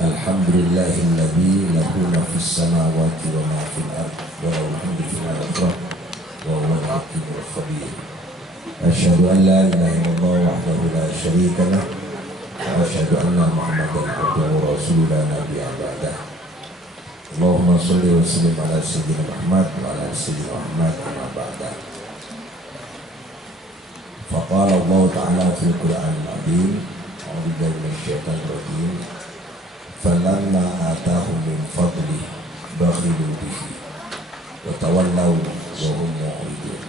Alhamdulillahilladzi lahu ma fis samawati wa ma fil ardi wa lahul hamdu fil akhirah wa huwal hakimul khabir. Asyhadu an la ilaha illallah wahdahu la syarika lah wa asyhadu anna Muhammadan abduhu wa rasuluhu la nabiyya ba'dah. Allahumma shalli wa sallim ala sayyidina Muhammad wa ala sayyidina Muhammad amma ba'da. Faqala Allah ta'ala fil Qur'anil 'azim, a'udzu billahi minasy syaithanir rajim. Falamma atahum min fadli bakhilu bihi wa tawallaw wa hum mu'ridun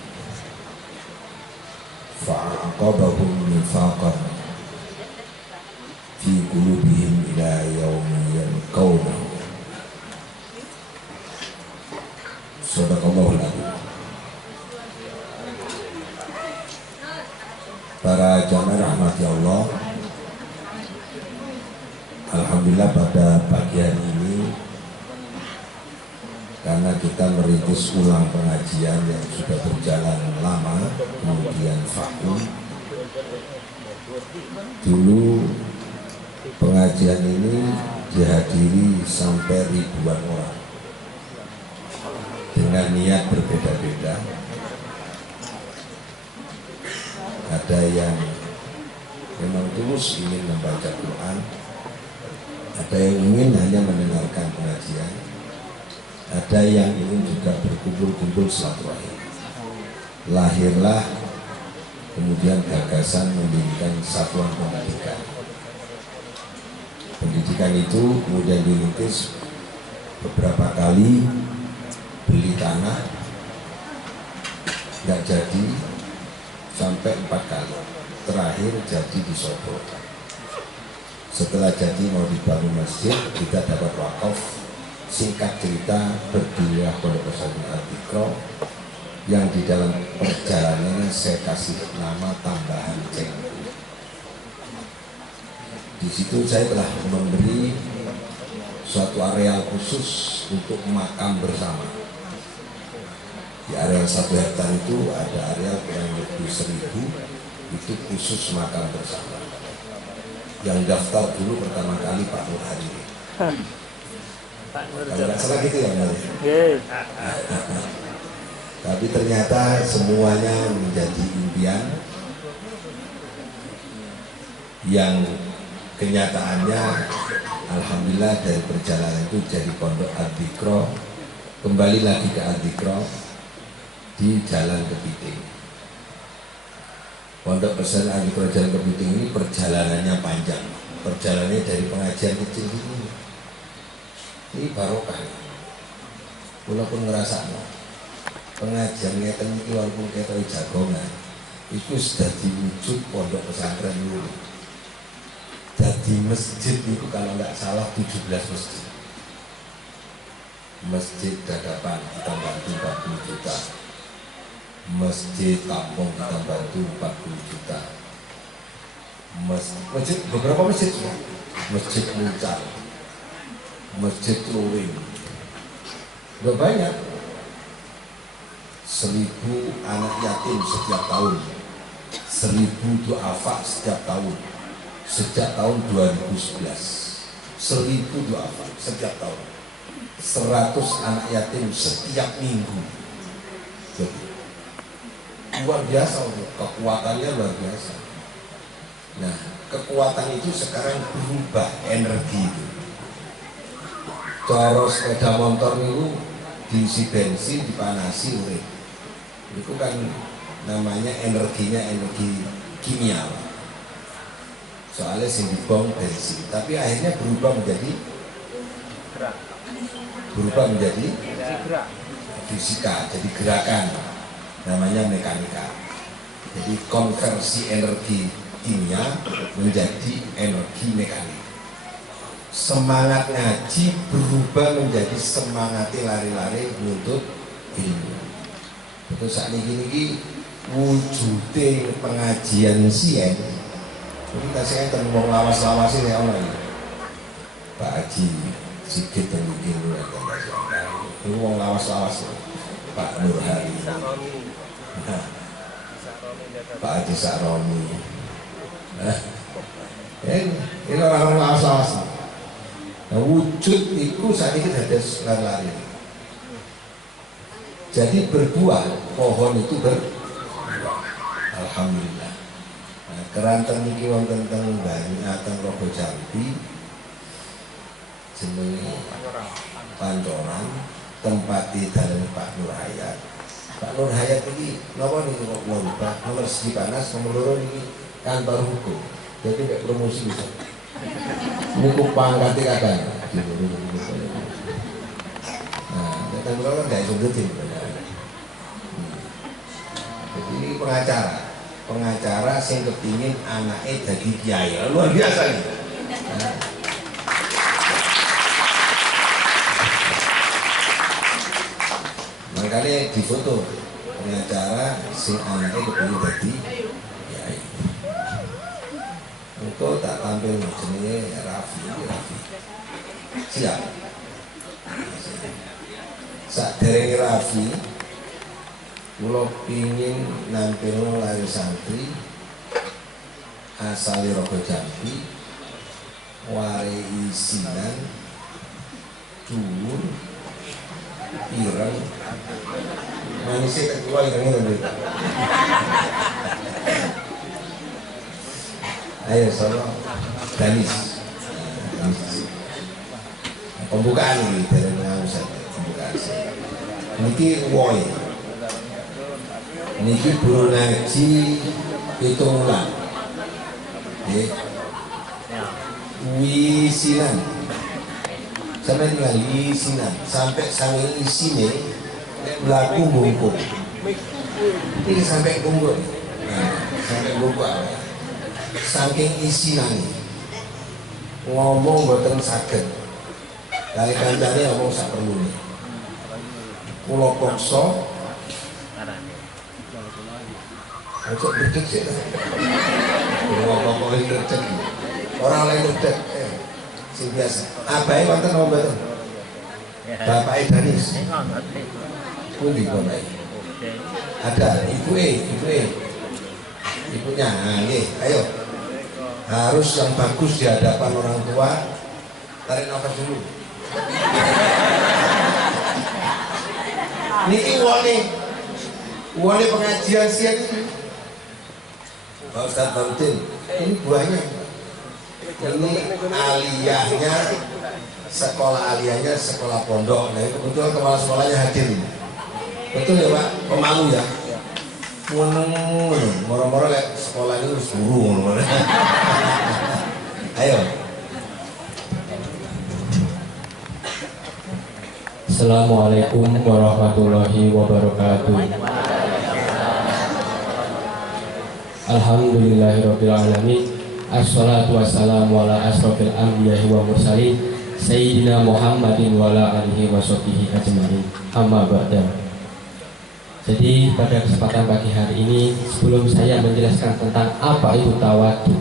fa'aqabahum nifaqan fi qulubihim ila yaumi yalqawnahu. Shadaqallahul adzim. Para jamaah rahmati Allah, alhamdulillah pada pagi hari ini, karena kita merintis ulang pengajian yang sudah berjalan lama, kemudian vakum. Dulu pengajian ini dihadiri sampai ribuan orang dengan niat berbeda-beda. Ada yang memang tulus ingin membaca Quran, ada yang ingin hanya mendengarkan pengajian, ada yang ingin juga berkumpul-kumpul silaturahim. Lahirlah kemudian gagasan mendirikan satuan pendidikan. Pendidikan itu kemudian dirintis beberapa kali, beli tanah, nggak jadi, sampai 4 kali. Terakhir jadi di Solo. Setelah jadi mau dibangun masjid, kita dapat wakaf. Singkat cerita, berdirilah Pondok Pesantren Al-Iqra yang di dalam perjalanannya saya kasih nama tambahan Cenggu. Di situ saya telah memberi suatu areal khusus untuk makam bersama. Di area 1 hektar itu ada area kurang lebih 1000, itu khusus makam bersama. Yang daftar dulu pertama kali Pak Nur Hari. Kalau nggak salah gitu ya, Mbak. Tapi ternyata semuanya menjadi impian yang kenyataannya alhamdulillah dari perjalanan itu jadi Pondok Al-Iqra, kembali lagi ke Al-Iqra di Jalan Kepiting. Pondok Pesantren Al-Iqra Jalan Kepiting ini perjalanannya panjang. Perjalanannya dari pengajian kecil ini barokah. Walaupun ngerasa pengajian ngeten iki walaupun ketok jagongan, itu sudah diwujud pondok pesantren dulu. Jadi masjid itu kalau nggak salah 17 masjid. Masjid Dadapan kita bantu 40 juta. Masjid Kampung kita bantu 40 juta. Masjid beberapa masjid ya. Masjid Muncar, Masjid Luring, udah banyak. 1000 anak yatim setiap tahun, 1000 duafa setiap tahun, sejak tahun 2011. 1000 duafa setiap tahun, 100 anak yatim setiap minggu. Jadi luar biasa, kekuatannya luar biasa. Nah, kekuatan itu sekarang berubah energi itu. Cara sepeda motor itu diisi bensin, dipanasi urip. Itu kan namanya energinya energi kimia. Soalnya sing dibom bensin, tapi akhirnya berubah menjadi fisika, jadi gerakan, namanya mekanika. Jadi konversi energi kimia menjadi energi mekanik. Semangat ngaji berubah menjadi semangat lari-lari menuntut ilmu. Itu saat ini wujudnya pengajian sien. Ini kasih kan mau lawas-lawas ini orang ini. Pak Haji Sigit yang bikin itu mau lawas-lawas. Pak Nur Hari, Pak Haji Saromi. Ini orang-orang lawas-lawas. Nah, wujud itu saat ini ada lari-lari. Jadi berbuah, pohon itu berbuah. Alhamdulillah. Nah, keranten niki wonten teng banyak teng Rogo Jambi jenenge Pancoran, tempat di dalam Pak Nur Hayat. Pak Nur Hayat ini napa niku kok kula lupa, nomor siji panas, nomor loro niki kantor hukum. Jadi kayak promosi bisa. Niku pangkatnya kadang. Nah, kan kula kan gak iso ngerti. Jadi ini pengacara sing kepingin anaknya jadi kiai, luar biasa nih. Nah, makanya difoto pengacara sing anaknya kepingin jadi kiai. Engkau tak tampil jenenge Raffi. Siap. Sak derenge Raffi kula pingin nampilno lari santri asale Rogo Jambi, ware isinan dhuwur ireng manisnya tak kuwi irenge lho. Ayo solo Danis. Pembukaan ini dari pengawasan pembukaan saya. Niki woi. Niki guru ngaji hitung ulang. Wisinan. Sampai tinggal wisinan sampai sange isine mlaku bungkuk. Ini sampai bungkuk. Nah, sampai bungkuk apa? Saking isinan ngomong boten saged. Kali kancane ngomong sak perlune. Kula paksa aja berdek sih. Ngomong berdek. Orang lain berdek. Sing biasa. Abahe wonten apa mboten? Bapak Danis. Pundi bapak? Ada ibunya. Nah, nggih, ayo. Harus yang bagus di hadapan orang tua. Tarik nafas dulu. Niki wone pengajian siang ini. Pak Ustadz Bautin, ini buahnya. Ini aliyahnya, sekolah pondok. Nah, kebetulan kepala sekolahnya hadir. Betul ya Pak, pemalu ya. Moro-moro kayak sekolah ini harus guru. Ayo. Assalamualaikum warahmatullahi wabarakatuh. Alhamdulillahirabbil alamin. Assalatu wassalamu ala asrofil anbiya'i wa mursalin Sayyidina Muhammadin wa ala alihi wa sahbihi ajma'in. Amma ba'da. Jadi pada kesempatan pagi hari ini, sebelum saya menjelaskan tentang apa itu tawadhu,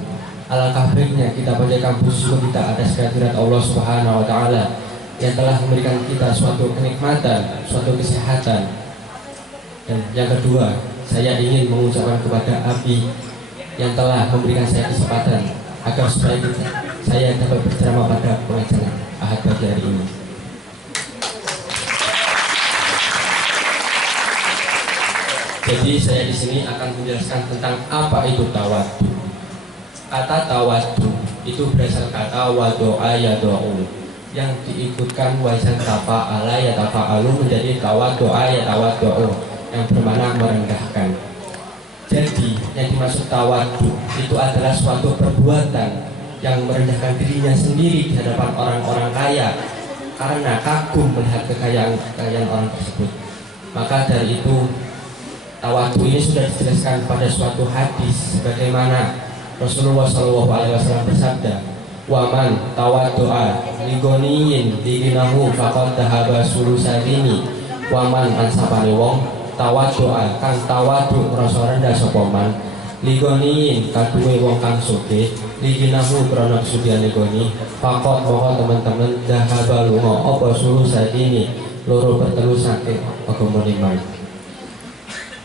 alangkah baiknya kita panjatkan bersyukur kita atas kehadirat Allah Subhanahu wa taala yang telah memberikan kita suatu kenikmatan, suatu kesehatan. Dan yang kedua, saya ingin mengucapkan kepada Abi yang telah memberikan saya kesempatan agar supaya saya dapat berceramah pada pengajian Ahad pagi hari ini. Jadi saya di sini akan menjelaskan tentang apa itu tawadhu. Kata tawadhu itu berasal kata wado'a yado'u, yang diikutkan wazan tafa'ala ya tafa'alu menjadi tawaddu'a ya tawaddu'u, yang bermakna merendahkan. Jadi yang dimaksud tawadhu itu adalah suatu perbuatan yang merendahkan dirinya sendiri di hadapan orang-orang kaya karena kagum melihat kekayaan orang tersebut. Maka dari itu tawadhu ini sudah dijelaskan pada suatu hadis sebagaimana Rasulullah SAW bersabda, "Waman tawaddu'a ligoniyin diginahu faqad dhahaba sulusatini." Waman ansapane wong tawaddu'a kang tawadhu ngrasa rendah sapa man ligoniyin kaduwe wong kang sugih liginahu krana kesudiane goni faqad moko teman-teman dhahaba lunga apa sulusatini loro bertelu saking agama iman.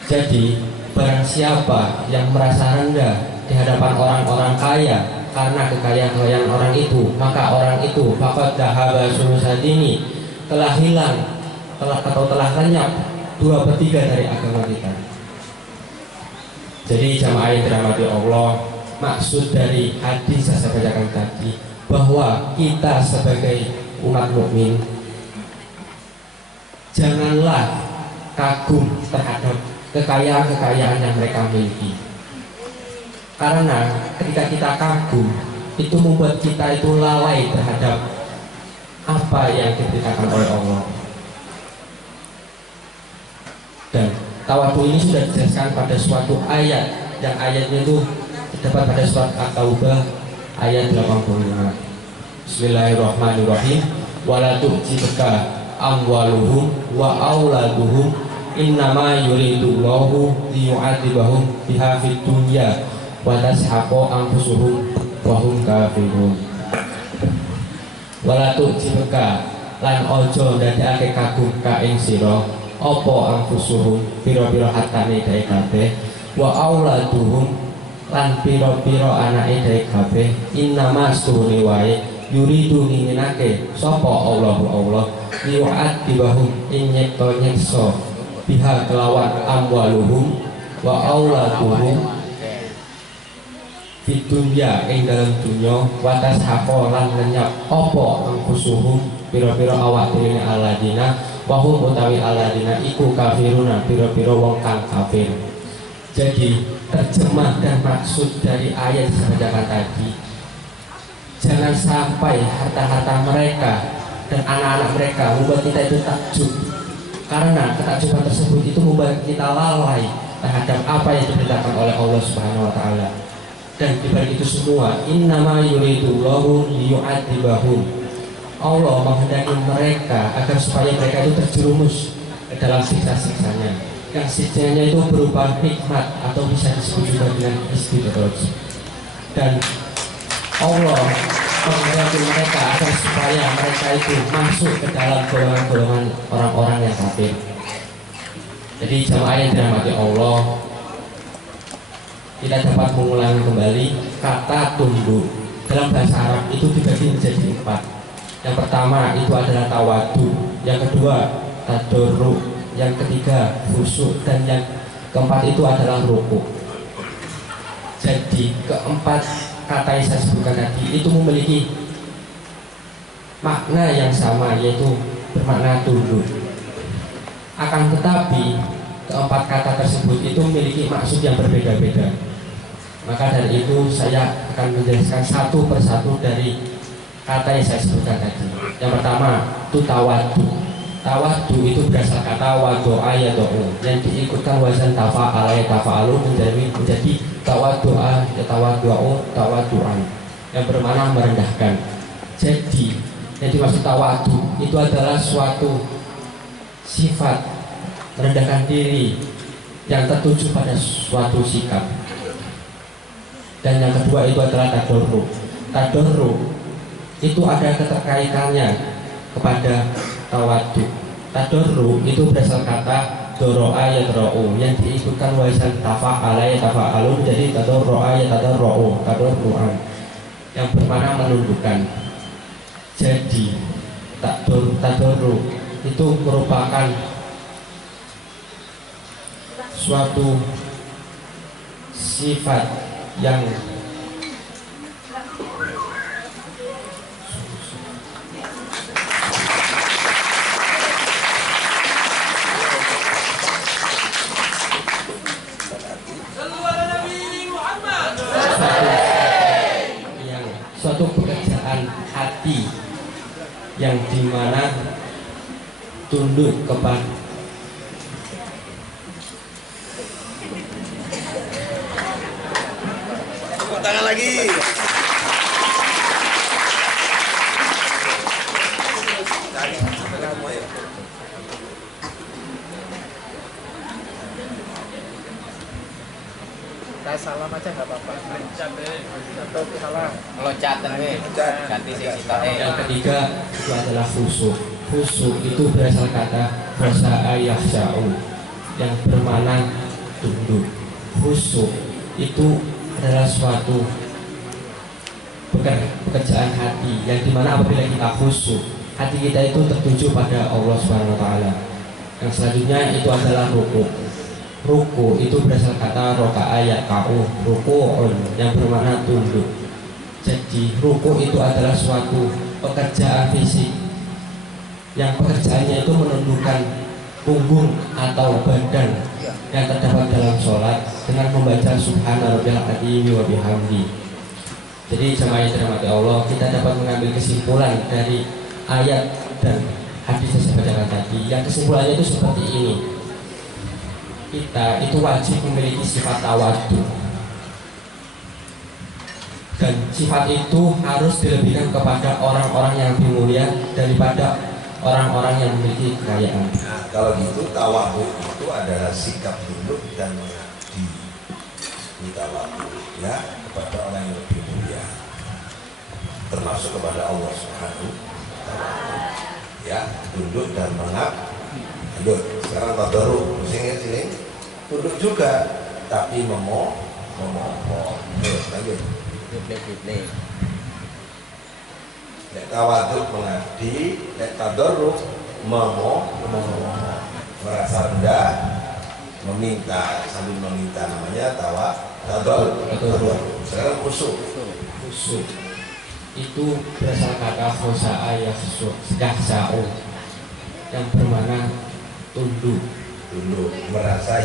Jadi barang siapa yang merasa rendah di hadapan orang-orang kaya karena kekayaan orang itu, maka orang itu faqad dhahaba sulusatini, telah hilang, telah lenyap 2/3 dari agama kita. Jadi jamaah yang dirahmati Allah, maksud dari hadis yang saya bacakan tadi bahwa kita sebagai umat mukmin janganlah kagum terhadap kekayaan yang mereka miliki. Karena ketika kita kagum, itu membuat kita itu lalai terhadap apa yang diberitakan oleh Allah. Dan tawadu ini sudah dijelaskan pada suatu ayat, yang ayatnya itu terdapat pada surat At-Taubah ayat 85. Bismillahirrahmanirrahim. Wala tu'jibka amwaluhum wa auladuhum innama yuridullahu liyu'adzibahum biha fid dunya wa tashaqqa anfusuhum wa hum kafirun. Wala tu'jibka lan ojo ndadekake kagum ka ing sira apa anfusuhum pira-pira hartane dhae kabeh wa auladuhum lan pira-pira anake dhae kabeh innama stuhune wae yuridu nginginake sapa Allah liwa'adzibahum ing nyekso biha kelawan amwaluhum wa auladuhum di dunya ing dalam dunya watas hako lan lenyap opo angkusuhum piro-piro awak diri aladina wahum utawi aladina iku kafiruna piro-piro wong kang kafir. Jadi terjemah dan maksud dari ayat yang saya bacakan tadi, jangan sampai harta-harta mereka dan anak-anak mereka membuat kita itu takjub, karena ketakjuban tersebut itu membuat kita lalai terhadap apa yang diberitakan oleh Allah Subhanahu wa Ta'ala. Dan dibalik itu semua, innama yuridullahu liyu'adzibahum, Allah menghendaki mereka agar supaya mereka itu terjerumus ke dalam siksa-siksanya, yang siksanya itu berupa hikmat atau bisa disebut juga dengan istidraj. Dan Allah menghendaki mereka agar supaya mereka itu masuk ke dalam golongan-golongan orang-orang yang kafir. Jadi jamaah yang dirahmati Allah, kita dapat mengulangi kembali kata tunduk dalam bahasa Arab itu dibagi menjadi 4. Yang pertama itu adalah tawadu, yang kedua tadorru, yang ketiga khusyuk, dan yang keempat itu adalah ruku. Jadi keempat kata yang saya sebutkan tadi itu memiliki makna yang sama, yaitu bermakna tunduk. Akan tetapi keempat kata tersebut itu memiliki maksud yang berbeda-beda. Maka dari itu saya akan menjelaskan satu persatu dari kata yang saya sebutkan tadi. Yang pertama itu tawadu. Tawadu itu berasal kata wado'a yado'u, yang diikutkan wazan tafa'ala yatafa'alu menjadi tawadu'a yatawadu'u tawadu'an, yang bermakna merendahkan. Jadi yang dimaksud tawadu itu adalah suatu sifat merendahkan diri yang tertuju pada suatu sikap. Dan yang kedua itu adalah tadorru. Tadorru itu ada keterkaitannya kepada tawadu. Tadorru itu berasal kata doro'a yadro'u, yang diikutkan wazan tafa'ala yatafa'alu menjadi tadorro'a yatadorro'u tadorru'an, yang bermakna menundukkan. Jadi tadorru itu merupakan suatu sifat yang suatu pekerjaan hati yang dimana tunduk kepada tangan lagi. Saya salam aja nggak apa-apa. Atau salah. Meloncat ganti sisi. Yang ketiga itu adalah khusyuk. Khusyuk itu berasal kata khasya'a yakhsya'u, yang bermakna tunduk. Khusyuk itu adalah suatu pekerjaan hati, yang dimana apabila kita khusyuk, hati kita itu tertuju pada Allah Subhanahu Wa Taala. Yang selanjutnya itu adalah ruku. Ruku itu berasal kata roka'a yaka'u, ruku'un, yang bermakna tunduk. Jadi ruku itu adalah suatu pekerjaan fisik yang pekerjaannya itu menundukkan punggung atau badan yang terdapat dalam sholat dengan membaca Subhana Rabbiyal Adzim wa bihamdi. Jadi jemaah yang dirahmati Allah, kita dapat mengambil kesimpulan dari ayat dan hadis yang saya bacakan tadi. Yang kesimpulannya itu seperti ini: kita itu wajib memiliki sifat tawadhu, dan sifat itu harus dilebihkan kepada orang-orang yang lebih mulia daripada orang-orang yang memiliki kekayaan. Nah, kalau gitu tawadhu itu adalah sikap tunduk dan mengabdi. Ini tawadhu ya kepada orang yang lebih mulia, termasuk kepada Allah Subhanahu wa Ta'ala. Ya, tunduk dan mengabdi. Lanjut, sekarang tadarruk, sini tunduk juga, tapi memohon. Lanjut. Lek tawadhu mengabdi, lek tadarruk memohon, merasa rendah, meminta sambil meminta, namanya tadarruk. Sekarang khusyuk. Khusyuk itu berasal kata khosa'a yakhsha'u, yang bermakna tunduk. Merasa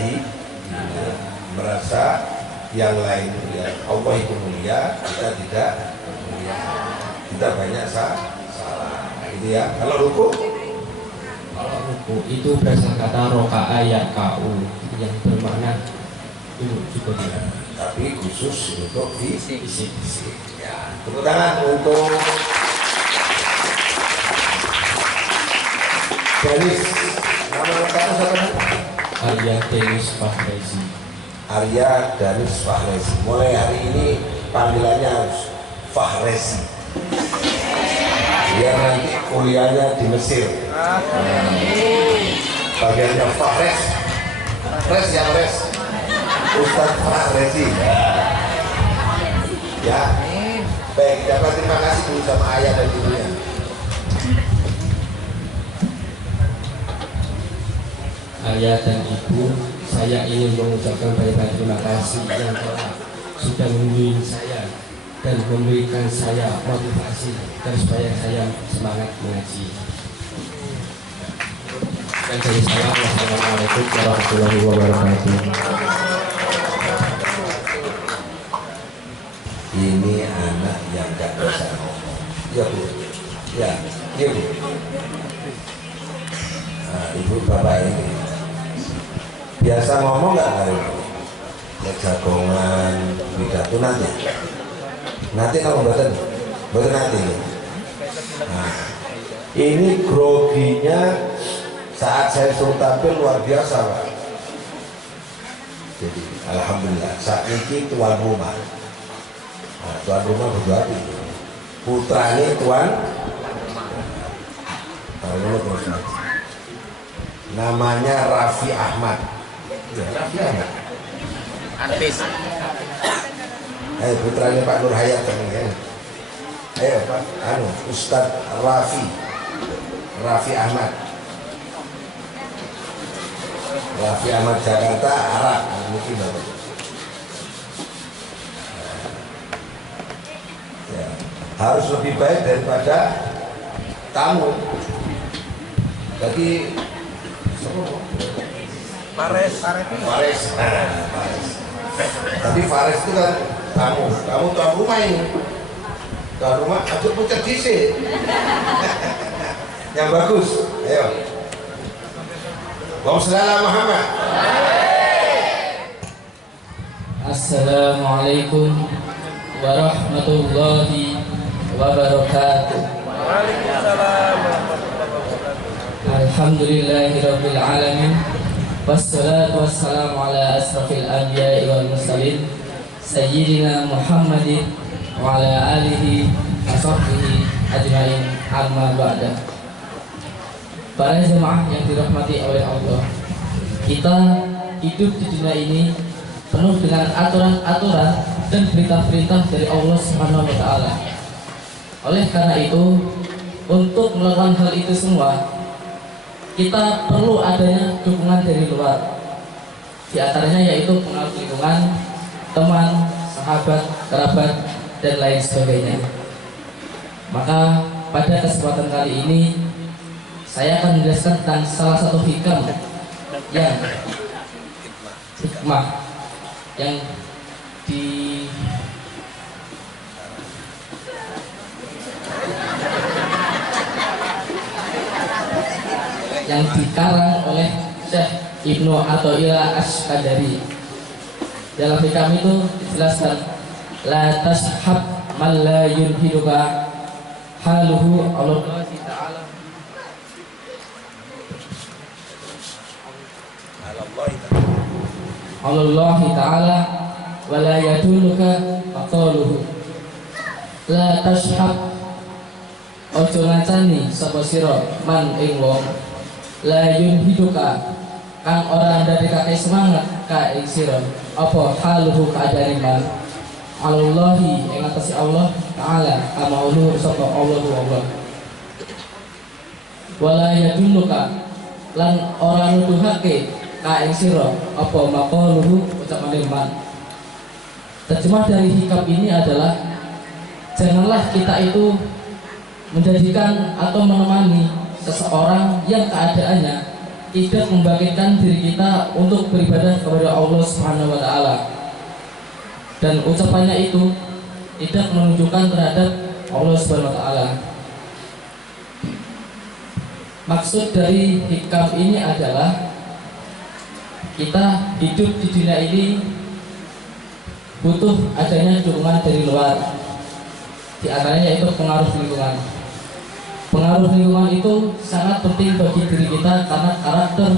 merasa yang lain ya, Allah itu mulia, kita tidak mulia, kita banyak salah, gitu ya. Kalau ruku itu berasal kata roka'a yaka'u, yang bermakna tunduk juga dia, tapi khusus untuk fisik. Ya, tepuk tangan untuk Denis. Nama lengkapnya siapa? Arya Denis Fahrezi. Arya Danis Fahrezi. Mulai hari ini panggilannya harus Fahrezi. Dia nanti kuliahnya di Mesir. Bagiannya Fahrez. Ustaz Fahrezi. Ya. Baik, dapat terima kasih dulu sama ayah dan ibunya. Ayah dan ibu, saya ingin mengucapkan banyak terima kasih yang telah sudah membimbing saya dan memberikan saya motivasi dan supaya saya semangat mengaji. Dan dari saya, wassalamualaikum warahmatullahi wabarakatuh. Ini anak yang gak bisa ngomong. Ya Bu, ya, Bu. Nah, ibu bapak ini biasa ngomong nggak hari ini? Jagongan, pidato nanti kalau betul nanti. Nah, ini groginya saat saya suruh tampil luar biasa Pak. Jadi alhamdulillah saat ini tuan rumah. Nah, tuan rumah berarti putranya tuan. Namanya Raffi Ahmad. Ya, Raffi Ahmad. Artis. Putranya Pak Nur Hayat ya. Ayo Pak, Ustadz Raffi Ahmad. Raffi Ahmad Jakarta Arab mungkin Bapak. Ya, harus lebih baik daripada tamu. Jadi Fares. Tapi Fares itu kan kamu tuan rumah ini. Tuan rumah ajak pucat DC. Yang bagus. Ayo. Wassalamualaikum Muhammad. Assalamualaikum warahmatullahi wabarakatuh. Waalaikumsalam warahmatullahi wabarakatuh. Alhamdulillahirabbil alamin. Wassalatu wassalamu ala asrafil anbiya'i wal mursalin sayyidina Muhammadin wa ala alihi wa sahbihi ajmain, amma ba'da. Para jemaah yang dirahmati oleh Allah, kita hidup di dunia ini penuh dengan aturan-aturan dan perintah-perintah dari Allah Subhanahu wa Ta'ala. Oleh karena itu, untuk melakukan hal itu semua, kita perlu adanya dukungan dari luar. Di antaranya yaitu pengaruh lingkungan, teman, sahabat, kerabat, dan lain sebagainya. Maka pada kesempatan kali ini saya akan menjelaskan tentang salah satu hikmah yang dikarang oleh Syekh Ibnu Athaillah Asy-Syadari. Dalam hikam itu dijelaskan, la tashhab man la yunhiduka haluhu Allah Ta'ala Allah Ta'ala wa la yadulluka maqaluhu. La tashhab ojo ngancani sapa sira man ing wong la yunhiduka kang ora dari kakek semangat ka ing sira apa haluhu keadaan man Allahi ing atase Allah Ta'ala kama ulu sapa Allah wala yadulluka lan ora nuduhake ka ing sira apa maqaluhu ucapane man. Terjemah dari hikam ini adalah janganlah kita itu menjadikan atau menemani seseorang yang keadaannya tidak membangkitkan diri kita untuk beribadah kepada Allah Subhanahu wa Ta'ala, dan ucapannya itu tidak menunjukkan terhadap Allah Subhanahu wa Ta'ala. Maksud dari hikam ini adalah kita hidup di dunia ini butuh adanya dukungan dari luar. Di antaranya yaitu pengaruh lingkungan. Pengaruh lingkungan itu sangat penting bagi diri kita karena karakter,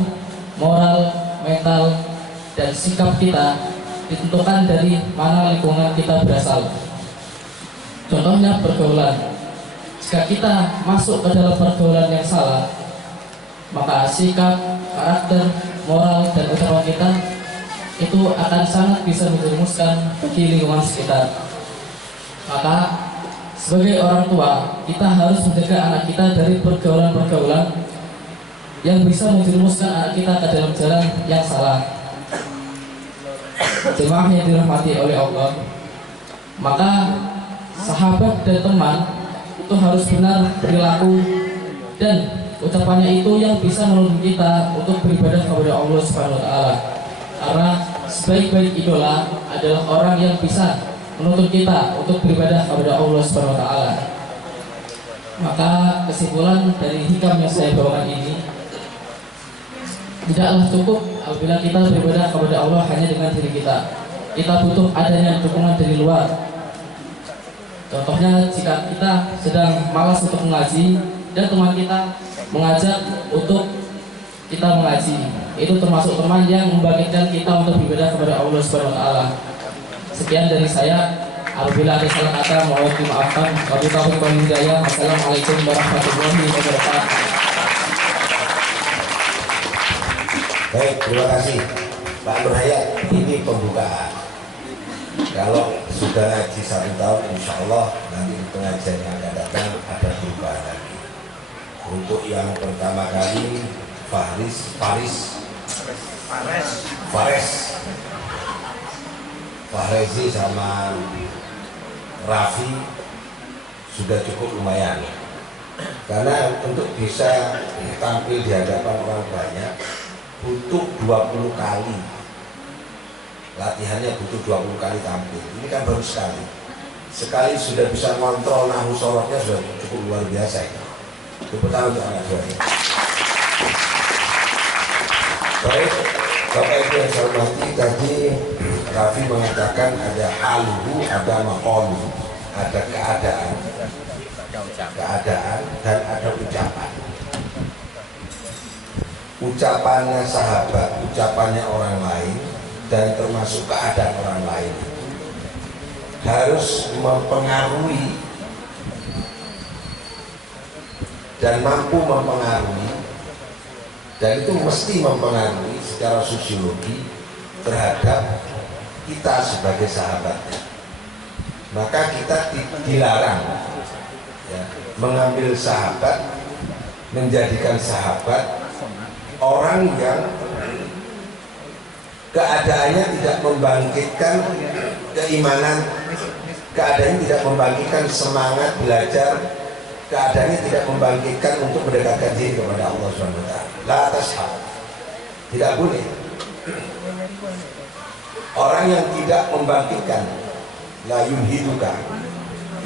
moral, mental, dan sikap kita ditentukan dari mana lingkungan kita berasal. Contohnya pergaulan. Jika kita masuk ke dalam pergaulan yang salah, maka sikap, karakter, moral, dan ucapan kita itu akan sangat bisa menjerumuskan bagi lingkungan sekitar. Maka sebagai orang tua, kita harus menjaga anak kita dari pergaulan-pergaulan yang bisa menjerumuskan anak kita ke dalam jalan yang salah. Jemaah yang dirahmati oleh Allah, maka sahabat dan teman itu harus benar perilaku dan ucapannya itu yang bisa menuntun kita untuk beribadah kepada Allah Subhanahu wa Ta'ala. Karena sebaik-baik idola adalah orang yang bisa menuntun kita untuk beribadah kepada Allah Subhanahu wa Ta'ala. Maka kesimpulan dari hikam yang saya bawakan ini, tidaklah cukup apabila kita beribadah kepada Allah hanya dengan diri kita. Kita butuh adanya dukungan dari luar. Contohnya jika kita sedang malas untuk mengaji dan teman kita mengajak untuk kita mengaji, itu termasuk teman yang membangkitkan kita untuk beribadah kepada Allah Subhanahu wa Ta'ala. Sekian dari saya. Apabila ada salah kata mohon dimaafkan. Wabillahi taufiq wal hidayah. Wassalamualaikum warahmatullahi wabarakatuh. Baik, terima kasih Pak Nur Hayat. Ini pembukaan. Kalau sudah ngaji 1 tahun, insya Allah nanti pengajian yang akan datang ada perubahan lagi. Untuk yang pertama kali Fahrezi sama Raffi sudah cukup lumayan, karena untuk bisa tampil di hadapan orang banyak butuh 20 kali latihannya, butuh 20 kali tampil. Ini kan baru sekali sudah bisa kontrol nahwu sorotnya, sudah cukup luar biasa. Itu pertama untuk anak saya. Baik, Bapak Ibu yang saya hormati, tadi Raffi mengatakan ada haluhu, ada maqaluhu, ada keadaan dan ada ucapan. Ucapannya sahabat, ucapannya orang lain, dan termasuk keadaan orang lain harus mempengaruhi dan mampu mempengaruhi, dan itu mesti mempengaruhi secara sosiologi terhadap kita sebagai sahabatnya. Maka kita dilarang mengambil sahabat, menjadikan sahabat orang yang keadaannya tidak membangkitkan keimanan, keadaannya tidak membangkitkan semangat belajar, keadaannya tidak membangkitkan untuk mendekatkan diri kepada Allah SWT. La tashab, tidak boleh. Orang yang tidak membangkitkan, la yunhiduka,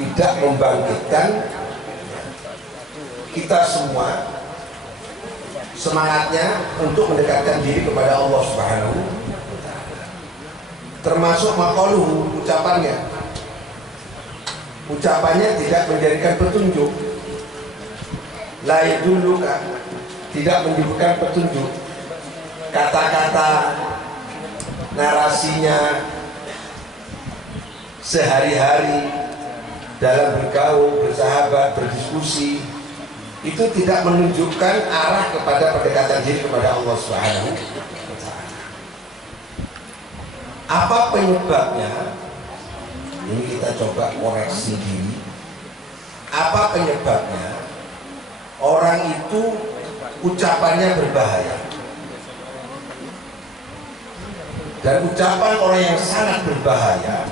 tidak membangkitkan kita semua semangatnya untuk mendekatkan diri kepada Allah Subhanahu wa Ta'ala. Termasuk maqaluhu, ucapannya tidak menjadikan petunjuk. La yadulluka, tidak menunjukkan petunjuk. Kata-kata, narasinya sehari-hari dalam bergaul, bersahabat, berdiskusi, itu tidak menunjukkan arah kepada pendekatan diri kepada Allah Subhanahu wa Ta'ala. Apa penyebabnya? Ini kita coba koreksi diri. Apa penyebabnya orang itu ucapannya berbahaya? Dan ucapan orang yang sangat berbahaya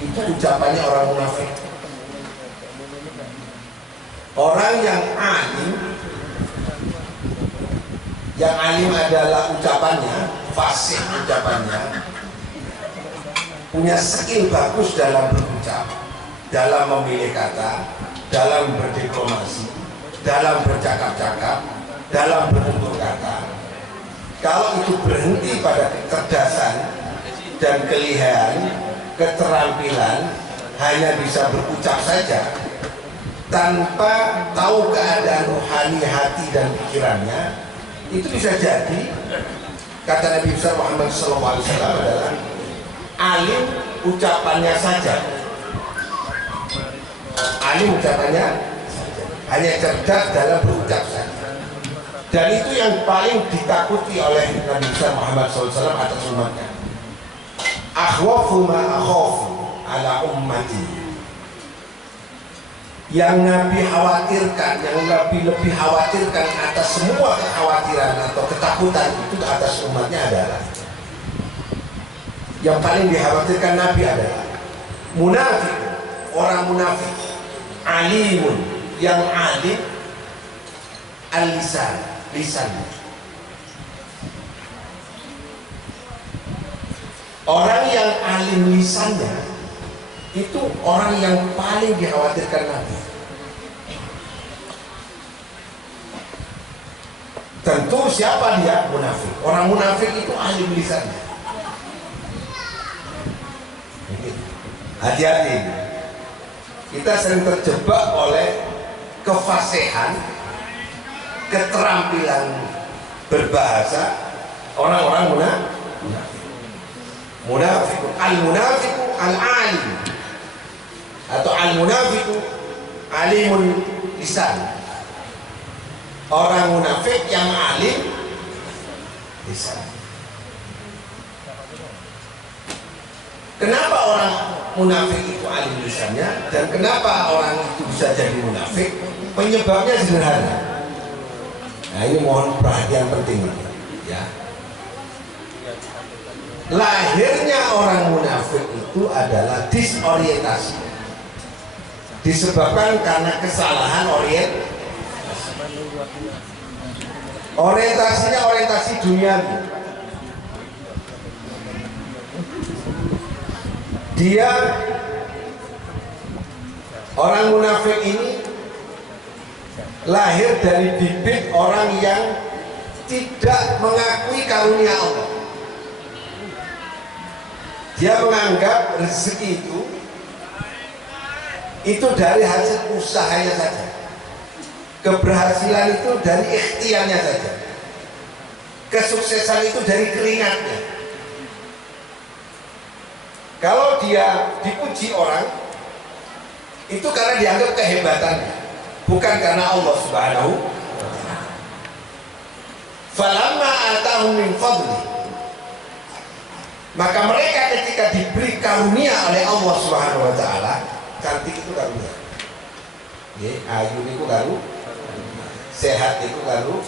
itu ucapannya orang munafik. Orang yang alim adalah ucapannya, fasih ucapannya, punya skill bagus dalam berucap, dalam memilih kata, dalam berdiplomasi, dalam bercakap-cakap, dalam bertutur kata. Kalau itu berhenti pada kecerdasan dan kelihayan, keterampilan, hanya bisa berucap saja tanpa tahu keadaan rohani hati dan pikirannya, itu bisa jadi, kata Nabi besar Muhammad SAW adalah alim ucapannya saja, alim ucapannya saja, hanya cerdas dalam berucap saja. Dan itu yang paling ditakuti oleh Nabi besar Muhammad SAW atas umatnya. Akhwafu ma akhafu ala ummati, yang Nabi khawatirkan, yang lebih khawatirkan atas semua kekhawatiran atau ketakutan itu atas umatnya adalah, yang paling dikhawatirkan Nabi adalah munafik, orang munafik, alimun, yang alim, al-lisan, lisan. Orang yang alim lisannya itu orang yang paling dikhawatirkan Nabi. Tentu siapa dia? Munafik. Orang munafik itu alim lisannya. Hati-hati. Kita sering terjebak oleh kefasihan, keterampilan berbahasa orang-orang munafik. Munafik, al-munafiku al-alim, atau al-munafiku alimun lisan. Orang munafik yang alim lisan. Kenapa orang munafik itu alim lisannya, dan kenapa orang itu bisa jadi munafik? Penyebabnya sederhana. Nah, ini mohon perhatian penting, ya. Lahirnya orang munafik itu adalah disorientasi, disebabkan karena kesalahan orientasinya orientasi duniawi. Dia, orang munafik ini lahir dari bibit orang yang tidak mengakui karunia Allah. Dia menganggap rezeki itu dari hasil usahanya saja. Keberhasilan itu dari ikhtiarnya saja. Kesuksesan itu dari keringatnya. Kalau dia dipuji orang, itu karena dianggap kehebatannya, bukan karena Allah Subhanahu wa ta'ala. Falamma atahum min fadli, maka mereka ketika diberi karunia oleh Allah Subhanahu wa ta'ala, cantik itu karunia. Nggih, ayu niku karo sehat niku karo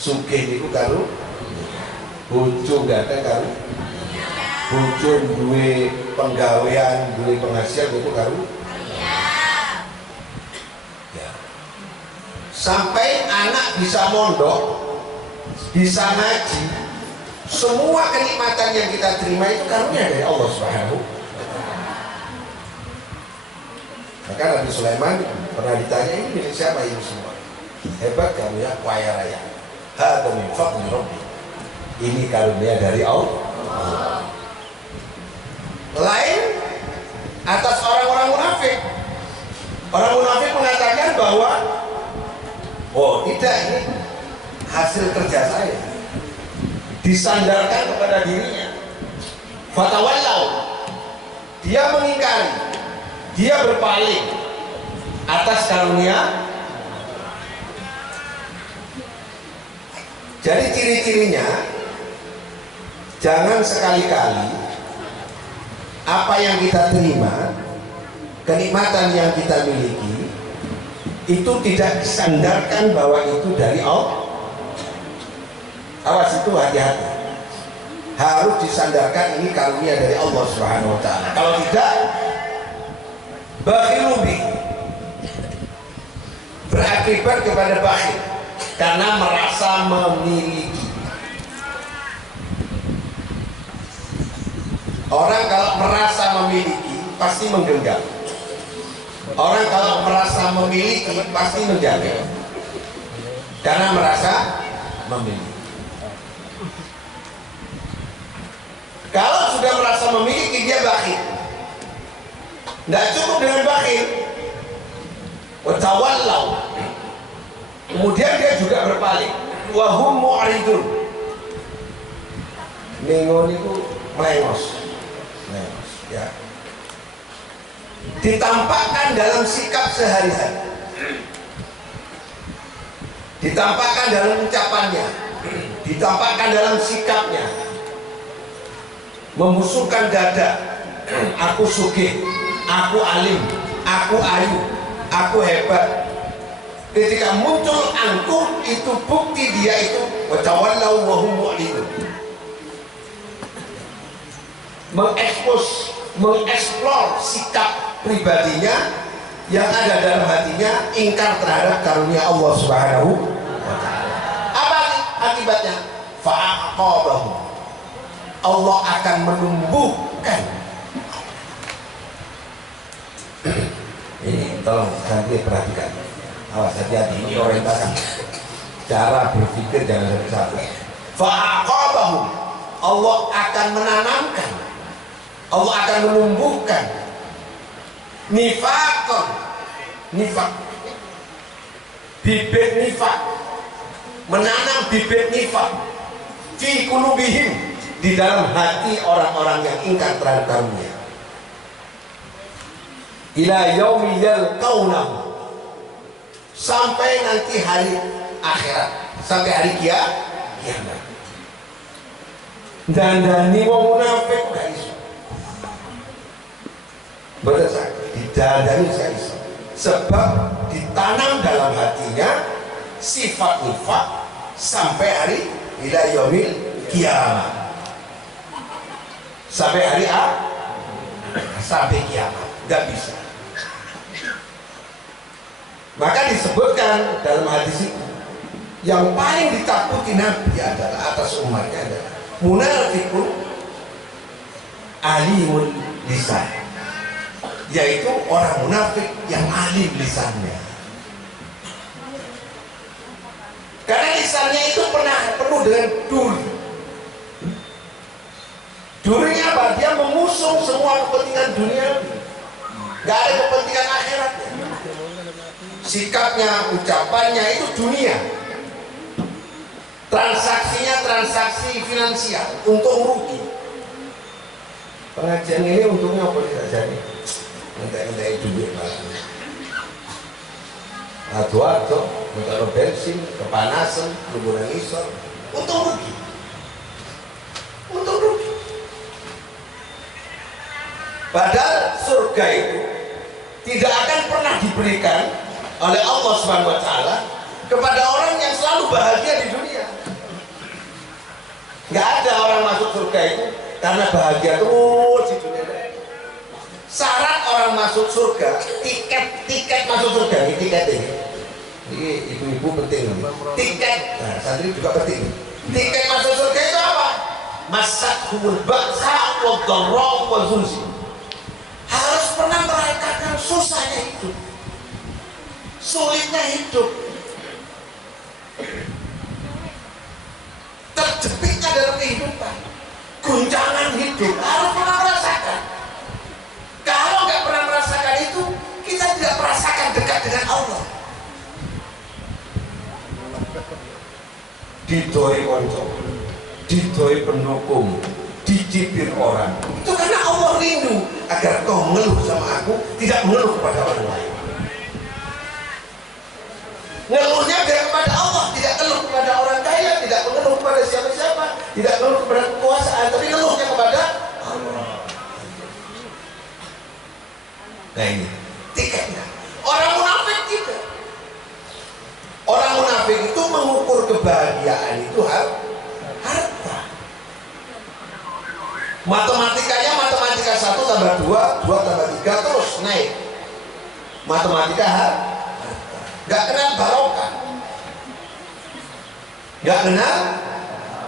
sugih niku karo bojo ganteng karo bojo duwe penggawean, duwe penghasilan niku karo ya. Sampai anak bisa mondok, bisa ngaji, semua kenikmatan yang kita terima itu karunia dari Allah Subhanahu. Maka Nabi Sulaiman pernah ditanya, ini milik siapa ini semua? Hebat kamu ya, kaya raya. Hadza min fadli rabbi. Ini karunia dari Allah. Lain atas orang-orang munafik. Orang munafik mengatakan bahwa oh tidak, ini hasil kerja saya, disandarkan kepada dirinya. Fatawallau, dia mengingkari, dia berpaling atas karunia. Jadi ciri-cirinya, jangan sekali-kali apa yang kita terima, kenikmatan yang kita miliki, itu tidak disandarkan bahwa itu dari Allah. Awas, itu hati-hati. Harus disandarkan ini karunia dari Allah Subhanahu wa taala. Kalau tidak, bakhilu bi, berakibat kepada bakhil karena merasa memiliki. Orang kalau merasa memiliki pasti menggenggam. Orang kalau merasa memiliki pasti menjaga karena merasa memiliki. Kalau sudah merasa memiliki, dia bakhil. Tidak cukup dengan bakhil, watawallau, kemudian dia juga berpaling, wahum mu'ridun, nengon itu melengos, ya. Ditampakkan dalam sikap sehari-hari, ditampakkan dalam ucapannya, ditampakkan dalam sikapnya, membusungkan dada, aku sugih, aku alim, aku ayu, aku hebat. Ketika muncul angkuh, itu bukti dia itu watawallau wa hum mu'ridun, mengekspos, mengeksplor sikap pribadinya yang ada dalam hatinya, ingkar terhadap karunia Allah Subhanahu wa ta'ala. Apa akibatnya? Fa'aqabahu, Allah akan menumbuhkan. Ini tolong nanti perhatikan, awas, hati-hati, ini orientasi cara berpikir, jangan satu. Fa'aqabahu, Allah akan menanamkan, Allah akan menumbuhkan nifakon, nifak, bibit nifak, menanam bibit nifak fi qulubihim, di dalam hati orang-orang yang ingkar terhadap karunia, ila yaumi yalqaunahu, sampai nanti hari akhirat, sampai hari kiamat. Dan ni wong munafik gak iso, betul, didandani gak iso, sebab ditanam dalam hatinya sifat nifak sampai hari ila yaumil kiamat, sampai hari sampai kiamat, nggak bisa. Maka disebutkan dalam hadis itu, yang paling ditakuti Nabi adalah atas umatnya adalah munafiqun alimul lisan, yaitu orang munafik yang alim lisannya. Karena lisannya itu penuh dengan duri. Durinya apa? Dia mengusung semua kepentingan dunia, nggak ada kepentingan akhiratnya. Sikapnya, ucapannya itu dunia. Transaksinya transaksi finansial, untung rugi. Pengajian ini untungnya apa tidak jadi? Nanti duit lagi. Ado-ado, untuk bensin, kepanasan, liburan isor, untung rugi. Untung rugi. Padahal surga itu tidak akan pernah diberikan oleh Allah Subhanahu wa taala kepada orang yang selalu bahagia di dunia. Nggak ada orang masuk surga itu karena bahagia terus di dunia. Syarat orang masuk surga, tiket masuk surga, ini tiket ini. Ini ibu-ibu penting ini. Tiket, nah santri juga penting. Tiket masuk surga itu apa? Masakhumul ba'sa wa dharra wa zulzil. Harus pernah merasakan susahnya hidup, sulitnya hidup, terjepitnya dalam kehidupan, guncangan hidup, harus pernah merasakan. Kalau nggak pernah merasakan itu, kita tidak merasakan dekat dengan Allah. Didoi konco, didoi pendukung, dicibir orang, itu karena Allah rindu agar kau mengeluh sama aku, tidak mengeluh kepada orang lain. Ngeluhnya biar kepada Allah, tidak ngeluh kepada orang kaya, tidak mengeluh kepada siapa-siapa, tidak mengeluh kepada kekuasaan, tapi ngeluhnya kepada Allah. Nah ini tiketnya. Orang munafik juga. Orang munafik itu mengukur kebahagiaan itu harta. Matematikanya matematika 1 tambah 2, 2 tambah 3 terus naik. Matematika harta. Gak kenal barokah. Gak kenal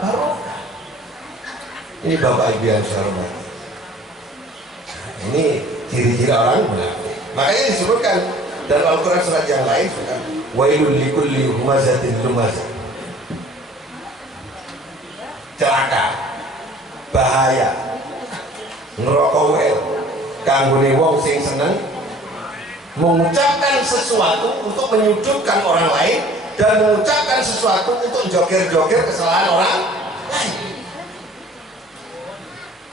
barokah. Ini Bapak Ibu yang saya hormati. Ini ciri-ciri orang munafik. Makanya disebutkan dalam Al-Quran surat yang lain, wailul likulli humazatin lumazah. Celaka, bahaya, ngerokok wel, kanggone wong sing seneng mengucapkan sesuatu untuk menyudutkan orang lain dan mengucapkan sesuatu untuk joger-joger kesalahan orang lain.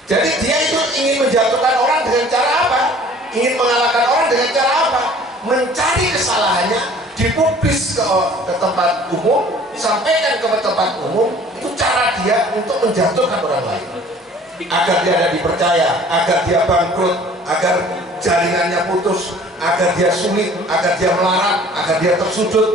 Jadi dia itu ingin menjatuhkan orang dengan cara apa? Ingin mengalahkan orang dengan cara apa? Mencari kesalahannya, dipublis ke tempat umum, sampaikan ke tempat umum. Itu cara dia untuk menjatuhkan orang lain, agar dia tidak dipercaya, agar dia bangkrut, agar jaringannya putus, agar dia sulit, agar dia melarat, agar dia tersudut.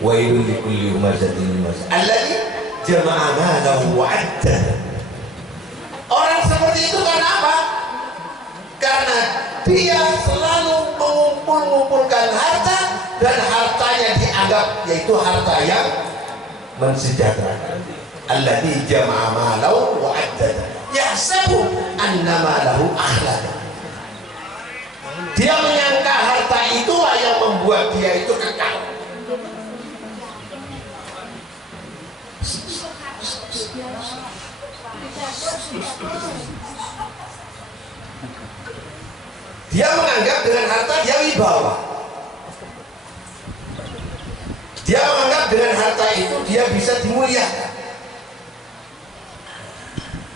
Wailul likulli humazatin lumazah alladzi jama'a malahu wa 'addah. Orang seperti itu karena apa? Karena dia selalu mengumpulkan harta dan hartanya dianggap yaitu harta yang mensejahterakan. Alladzi jama'a malahu wa 'addah yahsabu anna malahu akhlada. Dia menyangka harta itulah yang membuat dia itu kekal. Dia menganggap dengan harta dia wibawa. Dia menganggap dengan harta itu dia bisa dimuliakan.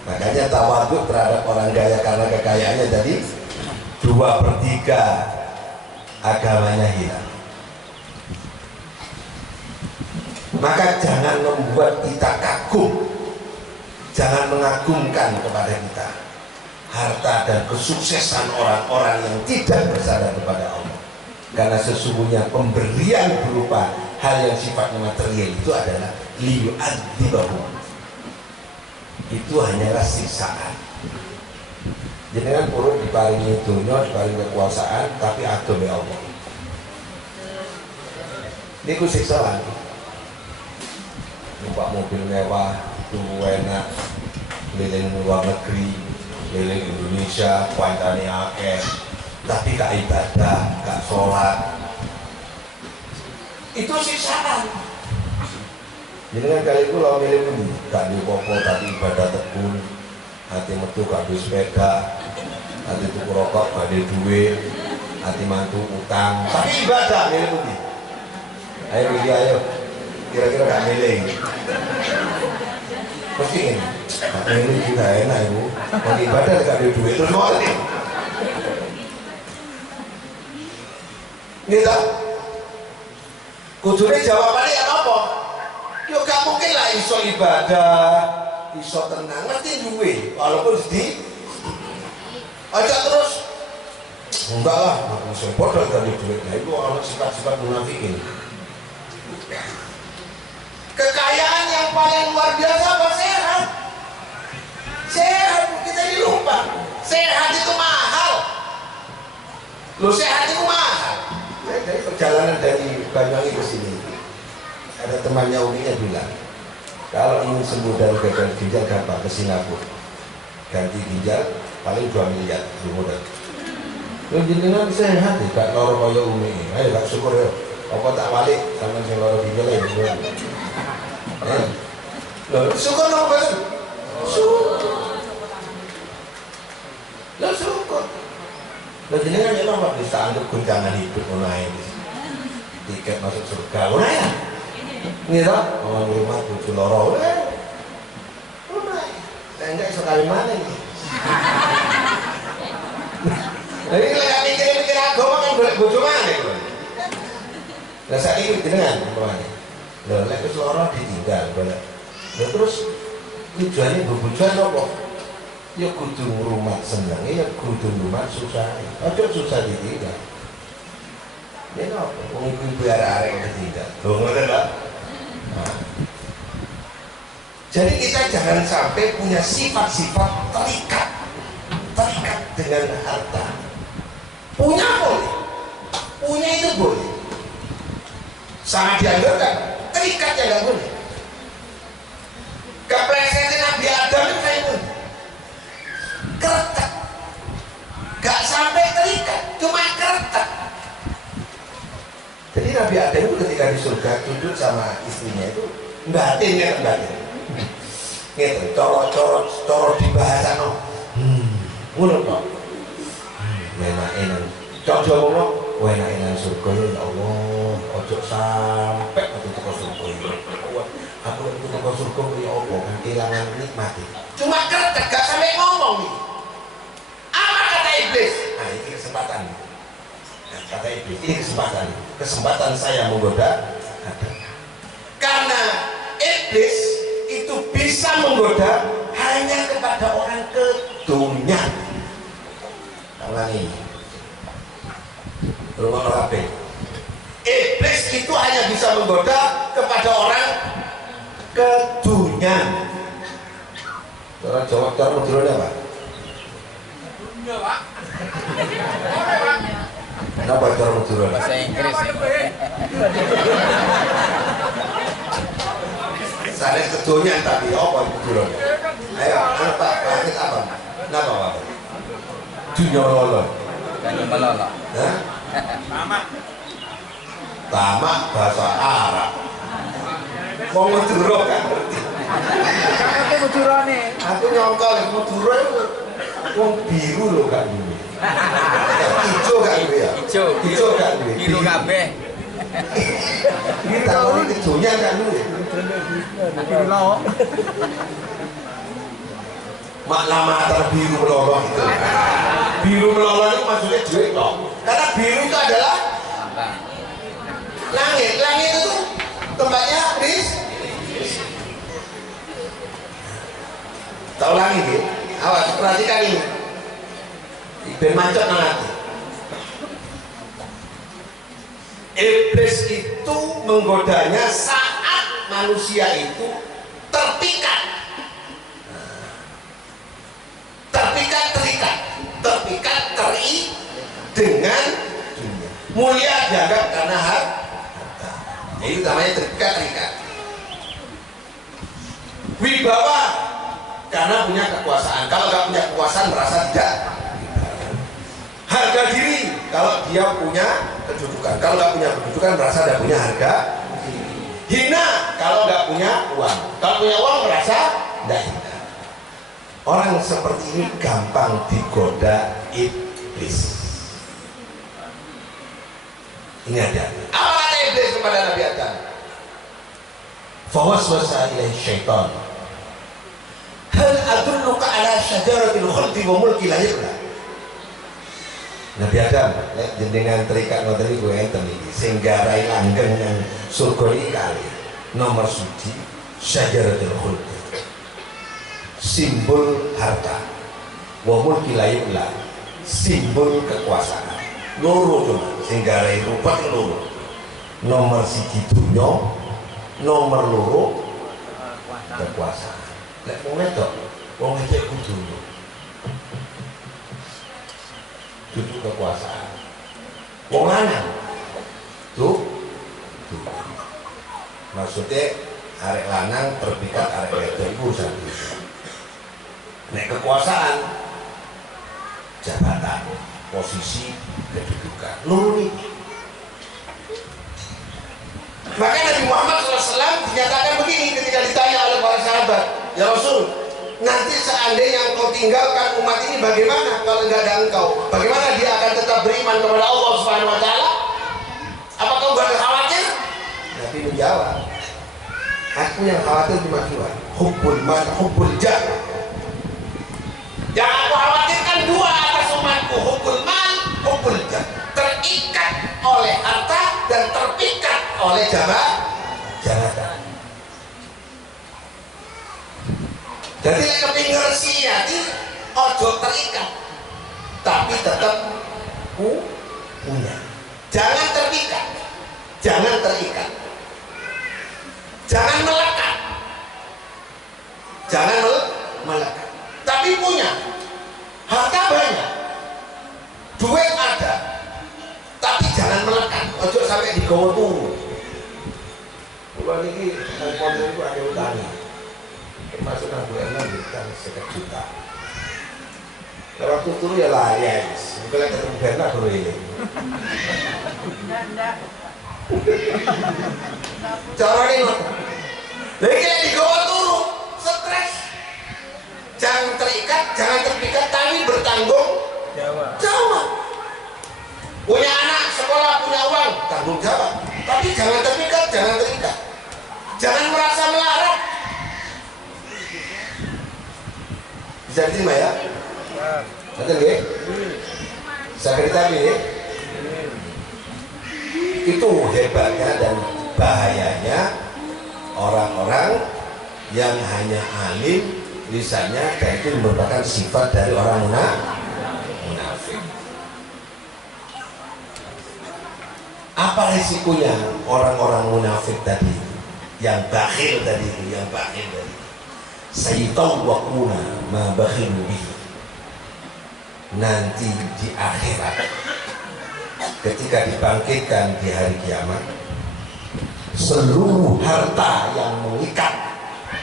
Makanya tawaduk terhadap orang kaya karena kekayaannya jadi 2/3 agamanya hilang. Maka jangan membuat kita kagum, jangan mengagumkan kepada kita harta dan kesuksesan orang-orang yang tidak bersandar kepada Allah. Karena sesungguhnya pemberian berupa hal yang sifatnya material itu adalah liyu'adzibahum. Itu hanyalah siksaan. Jadi kan perlu diparingi dunia, diparingi kekuasaan, tapi agama Allah. Ini ku siksaan. Numpak mobil mewah, tunggu enak, keliling luar negeri, keliling Indonesia, kuantane akeh, tapi gak ibadah, gak sholat. Itu siksaan. Jadi kan kali itu lo milih ini, gak di popo tapi ibadah tekun, hati metu gak di sepeda, hati tuku rokok gak di duit, hati mantu utang, tapi ibadah milih ini. Ayo pilih ayo. Kira-kira gak milih pasti ini gak milih juga enak ibu mau ibadah gak ada duit terus mau nih gitu kudunya jawabannya apa? Yuk gak mungkin lah iso ibadah iso tenang ngerti duit walaupun sedih Aja terus enggak lah, aku sing bodoh dari duit. Nah, itu orang sifat-sifat munafikin. Kekayaan yang paling luar biasa apa? Sehat. Sehat, kita ini lupa. Sehat itu mahal. Loh, sehat itu mahal. Saya dari perjalanan dari Banyuwangi ke sini, ada temannya Uminya bilang, kalau ingin sembuh dari gagal ginjal gampang ke Singapura. Ganti ginjal paling 2 miliar modal. Lu jenengan sehat ya, gak loro kaya Umi. Ayo gak syukur ya. Apa tak balik sama sing loro ginjal ya. Loh, syukur dong, Bang. Syukur. Lah syukur. Lah jenengan ya Pak bisa anggap guncangan hidup mulai tiket masuk surga. Mulai ya? Ini toh, orang rumah tujuh loro. Mulai. Saya enggak iso kawin mana nih. Jadi lagi mikir-mikir agama kan boleh bojo mana itu. Lah saiki jenengan umpamane. Lah lek wis lara ditinggal boleh. Lah terus tujuane bobojan apa? Ya kudu ngrumat seneng, ya kudu ngrumat susah. Aja susah ditinggal. Ya apa? Wong ibu arek-arek ditinggal. Lho ngoten lho. Jadi kita jangan sampai punya sifat-sifat terikat dengan harta. Punya boleh, punya itu boleh, sangat dianjurkan. Terikat ya nggak boleh. Keplesetan Nabi Adam itu kayak boleh, keretak, nggak sampai terikat, cuma keretak. Jadi Nabi Adam itu ketika di surga tunduk sama istrinya itu batin ya batin. Gitu, coro dibahas no, ngono kok. Enak-enak, coba enak-enak surga ya Allah, ojo sampai aku ke surga ya. Aku ke surga ya Allah, kan kehilangan nikmati. Cuma kerja, gak sampai ngomong nih. Apa kata iblis? Nah ini kesempatan. Kata iblis, ini kesempatan saya menggoda. Karena iblis itu bisa menggoda hanya kepada orang kedunya. Ulangi rumah rapi. Iblis itu hanya bisa menggoda kepada orang kedunian. Orang Jawa cara modelnya apa? Dunia, Pak. Kenapa cara modelnya? Bahasa Inggris. Saya kedunian tapi apa modelnya? Ayo, apa? Pakai apa? Kenapa apa? Dunia melolong. Dan melolong. Tamak bahasa Arab. Mau Madura kan? Aku Madura nih. Aku nyongkol Madura itu wong biru loh kan ini. Hijau kan itu ya? Hijau kan ini. Biru kabeh. Ini tahu ini hijaunya kan ini. Biru lauk. Makna antara biru melolong itu. Biru melolong itu maksudnya duit toh. Karena biru itu adalah langit. Langit itu tempatnya tahu langit ya? Awas perhatikan ini. Ben macet nanti. Iblis itu menggodanya saat manusia itu terpikat dengan dunia. Mulia dianggap karena harta. Ya, itu namanya terikat. Wibawa karena punya kekuasaan. Kalau nggak punya kekuasaan merasa tidak. Harga diri kalau dia punya kedudukan. Kalau nggak punya kedudukan merasa tidak punya harga. Hina kalau nggak punya uang. Kalau punya uang merasa tidak hina. Orang seperti ini gampang digoda iblis. Ini ada. Apa kata iblis kepada Nabi Adam? Fawaswasa ilaihi syaitan. Hal adulluka ala syajaratil khuldi wa mulki la yabla. Nabi Adam, jenengan terikat ngoten niku enten iki sing garai langgeng nang surga iki kali. Nomor suci syajaratul khuldi. Simbol harta. Wa mulki la yabla. simbol kekuasaan. Loro cuma sehingga rupa loro. Nomor siji dunya, nomor loro kekuasaan. Lek wong wedok, wong wedok kudu dudu kekuasaan. Wong lanang tuh maksudnya arek lanang terpikat arek wedok itu urusan itu. Nek kekuasaan jabatan, posisi, kedudukan loro iki. Maka Nabi Muhammad SAW dinyatakan begini ketika ditanya oleh para sahabat, ya Rasul, nanti seandainya engkau tinggalkan umat ini bagaimana kalau tidak ada engkau? Bagaimana dia akan tetap beriman kepada Allah Subhanahu Wa Taala? Apakah engkau gak khawatir? Nabi menjawab, aku yang khawatir cuma dua, hubbul mal, hubbul jah. Yang aku khawatirkan dua atas umatku, hubbul mal, hubbul jah. Terikat oleh harta dan terpikat oleh jabatan. Jadi keping ngersi hati ojo terikat, tapi tetap punya. Jangan terpikat, jangan terikat, jangan melekat, jangan melekat. Tapi punya, harta banyak, duit ada, tapi jangan melekat. Ojo sampai digawa turu. Kalau ini handphone itu ada utangnya. Masuk nang bulan kan 1 juta. Kalau waktu turu ya lari aja. Bukan ketemu Berna dulu ini. Cara ini lagi yang digawa turu, stres. Jangan terikat, jangan terpikat, tapi bertanggung jawab. Punya anak sekolah, punya uang, tanggung jawab. Tapi jangan terpikat, jangan terikat. Jangan merasa melarat. Bisa diterima ya? Betul ya? Saya cerita ini. Itu hebatnya dan bahayanya orang-orang yang hanya alim lisannya, dan itu merupakan sifat dari orang munafik. Apa risikonya orang-orang munafik tadi, yang bakhil tadi, sayutawwaquna ma bakhilu bihi. Nanti di akhirat ketika dibangkitkan di hari kiamat, seluruh harta yang mengikat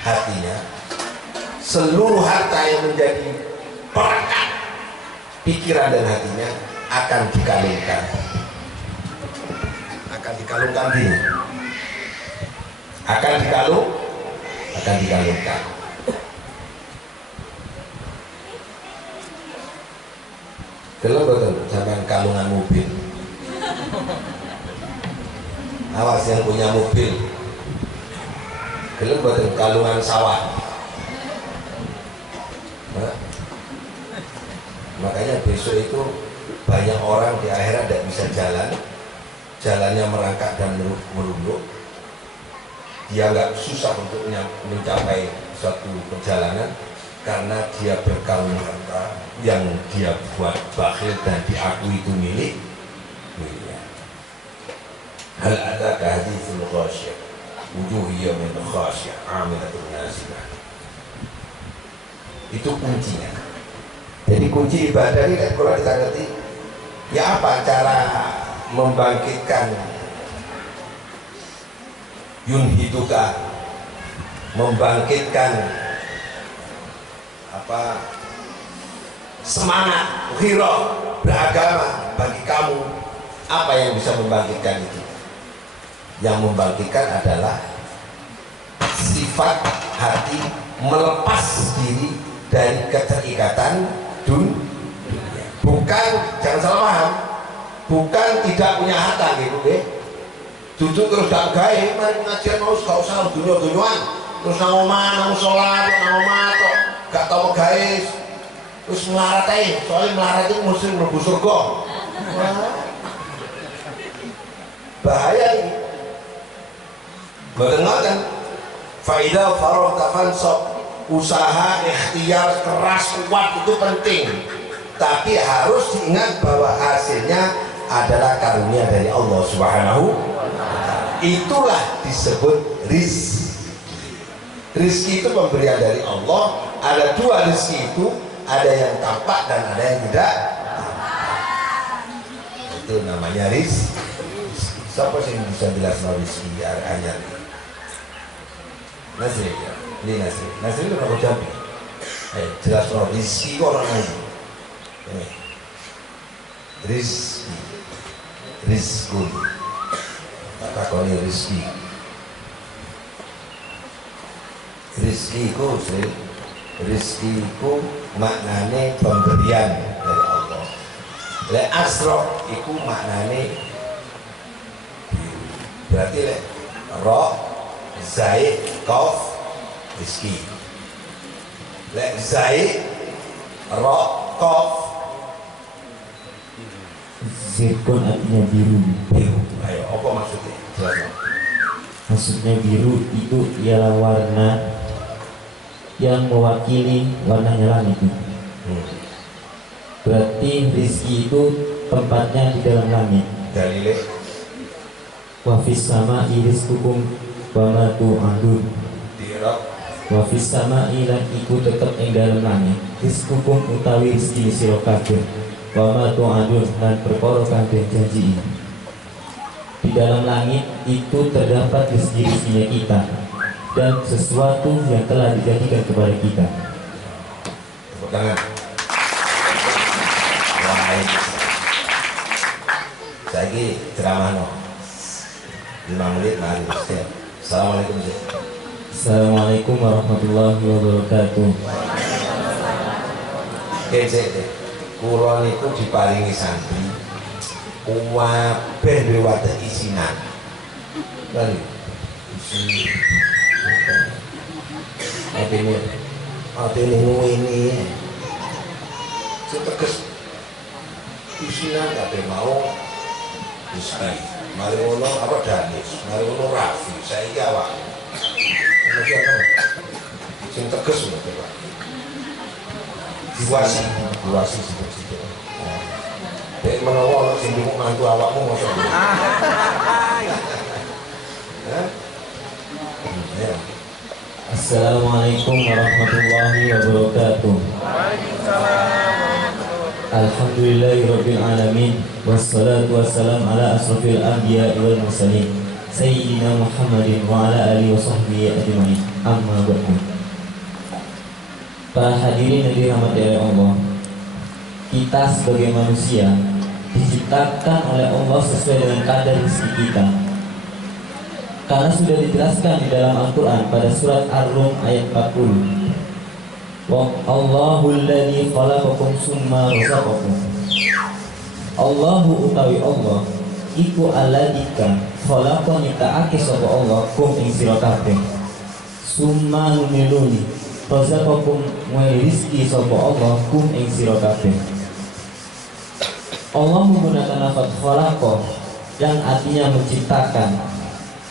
hatinya, seluruh harta yang menjadi perekat pikiran dan hatinya akan dikalungkan. Gini. Akan dikalungkan. Kalau betul sampai kalungan mobil. Awas yang punya mobil. Kalau betul kalungan sawah. Nah, makanya besok itu banyak orang di akhirat tidak bisa jalan, jalannya merangkak dan merunduk. Dia nggak susah untuk mencapai suatu perjalanan karena dia berkalung harta yang dia buat bakhil dan diakui itu miliknya. Hal ataka hadithul ghasyiyah wujuh yawmin khasyiyah 'amilatun nasibah. Itu kuncinya. Jadi kunci ibadah ini kan kalau kita ngerti, ya apa cara membangkitkan yunhiduka, membangkitkan apa semangat hiro beragama bagi kamu. Apa yang bisa membangkitkan itu? Yang membangkitkan adalah sifat hati melepas diri dari keterikatan dunia. Bukan, jangan salah paham, bukan tidak punya harta gitu deh. Duduk terus gak gawe, mari pengajian mau gak usah dunia-dunyaan. Terus nang omah, nang sholat, nang omah kok gak tau gawe. Terus melarat aja, soalnya melarat itu mesti mlebu surga. Bahaya ini. Mboten ngoten. Fa idza faragta fansab. Usaha, ikhtiar, keras, kuat itu penting. tapi harus diingat bahwa hasilnya adalah karunia dari Allah Subhanahu wa Ta'ala. Itulah disebut rizki. Rizki itu pemberian dari Allah. Ada dua rizki itu, ada yang tampak dan ada yang tidak tampak. Itu namanya rizki. Siapa sih yang bisa jelaskan rizki hanya Nasri? Ini Nasri. Nasri itu aku jawab. Jelas rizki kok orang lain. Rizki, rizku, kata kau ini rizki. Rizkiku sih, rizkiku maknane pemberian dari Allah. Le asro, iku maknane biru. Berarti le ro, zaid, kof, rizki. Le zaid, ro, kof, zirkon artinya biru. biru. Ayo, apa maksudnya? Jelaskan. Maksudnya biru itu ialah warna yang mewakili warnanya langit. Berarti rizki itu tempatnya di dalam langit. Dalile Wafis sama iris hukum bamatu anggur. dirok Wafis sama ilan iku tetep ing dalam langit. Rizkukum utawi rizki sira kabeh. Wamatu anggur dan perkara kabeh janji. Di dalam langit itu terdapat rezeki-rezekinya kita dan sesuatu yang telah dijadikan kepada kita. tepuk tangan. Wah, ini saiki ceramah no 5 menit mari Ustaz. Assalamualaikum Ustaz. Assalamualaikum warahmatullahi wabarakatuh. Kece kula niku diparingi santri kabeh duwe wadah isinan. Kali isi atene ini sing teges isinan kabeh mau Rizki. Mari ngono apa Danis, mari ngono Rafi, saiki awak. Ono siapa? Sing teges lho, Pak. Diwasi situ-situ. Dek menawa ono sing ndunguk mantu awakmu mosok. Ya. Assalamualaikum warahmatullahi wabarakatuh. Alhamdulillahirabbil alamin wassalatu wassalamu ala asrofil anbiya'i wal mursalin sayyidina Muhammadin wa ala alihi wa sahbihi ajmain. Amma ba'du. Para hadirin yang dirahmati oleh Allah, kita sebagai manusia diciptakan oleh Allah sesuai dengan kadar rezeki kita. Karena sudah dijelaskan di dalam Al-Quran pada surat Ar-Rum ayat 40. Allahul ladzi khalaqakum summa razaqakum. Allahu utawi Allah iku alladika khalaqa nyiptakake sapa Allah kum ing sira kabeh. Summa numiluni razaqakum wa rizki sapa Allah kum ing sira kabeh. Allah menggunakan lafaz khalaqa yang artinya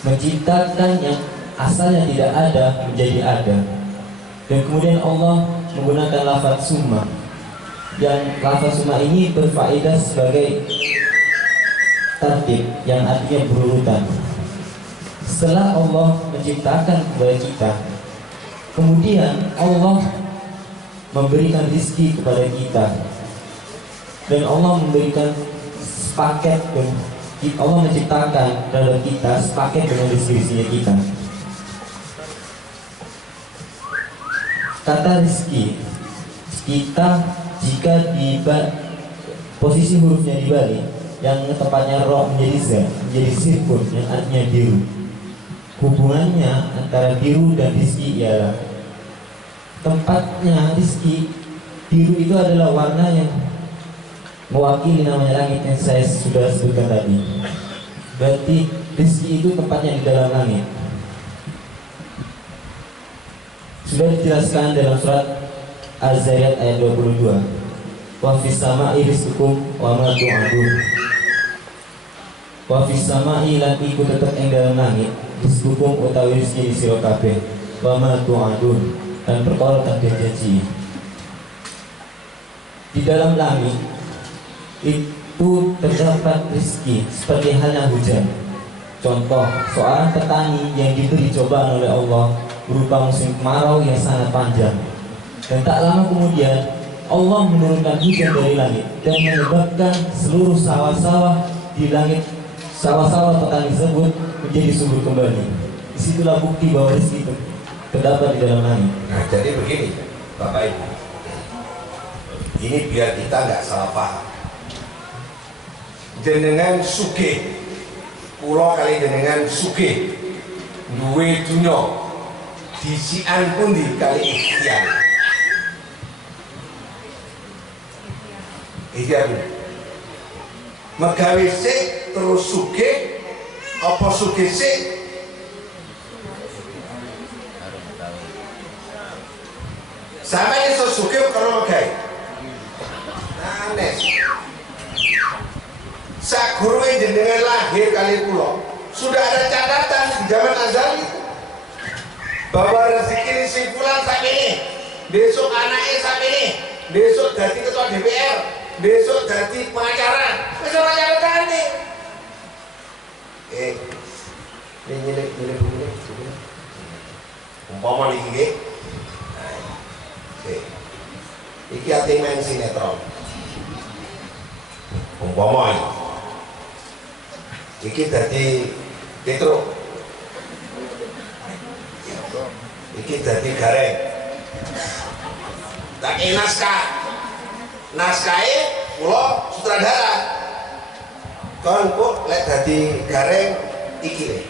menciptakan yang asalnya tidak ada menjadi ada. Dan kemudian Allah menggunakan lafaz summa, yang lafaz summa ini berfaedah sebagai tertib yang artinya berurutan. Setelah Allah menciptakan kepada kita, kemudian Allah memberikan rezeki kepada kita, dan Allah memberikan sepaket, dan Allah menciptakan terhadap kita sepaket dengan rezeki-rezekinya kita. Kata rezeki kita jika di posisi hurufnya dibalik, yang tepatnya ro menjadi z, menjadi sirkun yang artinya biru. Hubungannya antara biru dan rezeki ialah tempatnya rezeki. Biru itu adalah warna yang mewakili namanya langit yang saya sudah sebutkan tadi. Berarti rezeki itu tempatnya di dalam langit. Sudah dijelaskan dalam surat Az-Zariyat ayat 22. Wa fis sama'i rizqukum wa ma tu'adun. Wa fis sama'i lan iku tetep ing dalam langit rizqukum utawi rezeki sira kabeh wa ma tu'adun dan perkara kang janji. Di dalam langit itu terdapat rezeki seperti halnya hujan. Contoh, seorang petani yang diberi cobaan oleh Allah berupa musim kemarau yang sangat panjang. Dan tak lama kemudian Allah menurunkan hujan dari langit dan menyebabkan seluruh sawah-sawah di langit, sawah-sawah petani tersebut menjadi subur kembali. Disitulah bukti bahwa rezeki itu terdapat di dalam langit. Nah, jadi begini, Bapak Ibu. Ini biar kita nggak salah paham. Jenengan sugih, pulau kali jenengan sugih, duwe dunya, disian pun di kali ikhtiar. Ikhtiar. Megawe sik terus sugih, apa sugih sik? Sampai iso sugih karo megawe. Aneh. Sak guru jenengan lahir kali pulau sudah ada catatan di zaman azali bahwa rezeki ini simpulan saat ini, besok anaknya saat ini, besok jadi ketua DPR, besok jadi pengacara, besok catatan nih. Ini umpama nih, iki ati main sinetron. Umpama iki dadi Petro, iki dadi Gareng, tak naskahnya kula sutradara, kon kok lek dadi Gareng iki le,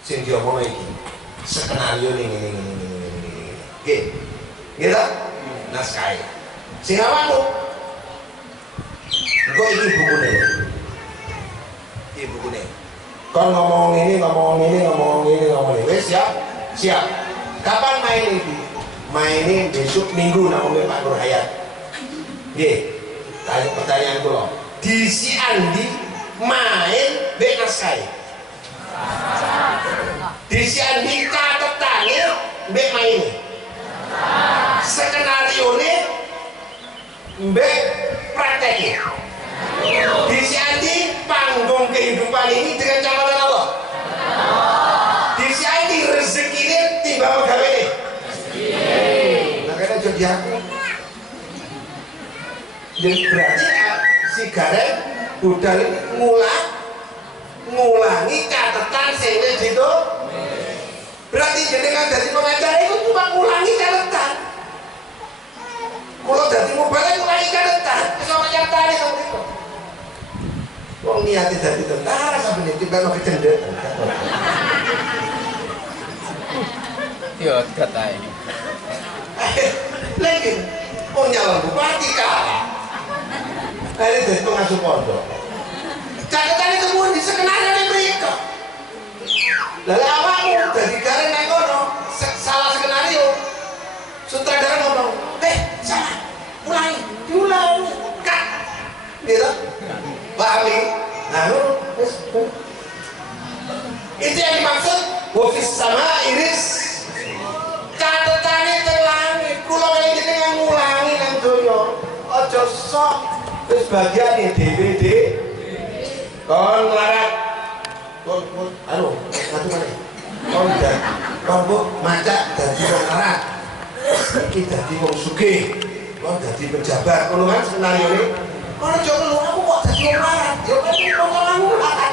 sing diomongno iki, skenario ning nggih, nggih ta, naskahnya, sing awakmu, kok iki bukune. Bukunya. Kon ngomong ini. Wes siap. Kapan main ini? Mainin besok Minggu namanya Pak Nur Hayat. Nggih. Tanya pertanyaan kula. Di si Andi main bekas kae. Di si Andi catetane mbek main. Skenarione mbek prakteknya. Di si Andi panggung kehidupan ini dengan catatan Allah. Di si Andi rezekinya timbang gawe ini. Makanya jadi aku. Jadi berarti si Gareng budal ngulangi catatan sehingga gitu. Berarti jenengan dari pengacara itu cuma ngulangi catatan. Kalau dari mobilnya ngulangi catatan, sama catatan itu. Wong niate dadi tentara sampe kita mau kecendek. Yo katae. Lagi mau nyalon bupati kalah. Ini dari pengasuh pondok. Catatan itu pun di skenario ini mereka. Lalu awakmu dari Gareng nang kono salah skenario. Sutradara ngomong, salah. Diulangi. Kat. Gitu. Pahami? Nah, itu yang dimaksud wafis sama iris catatane teng langit. Kula ini jenengan ngulangi nang donya. Aja sok wis bagian DVD. Kon larat. Kon satu meneh. Kon maca dadi wong larat. Iki dadi wong sugih. Kon dadi pejabat. Ngono kan skenario ini. Kalau coba lu aku kok jadi orang larat, ya kan kamu larat.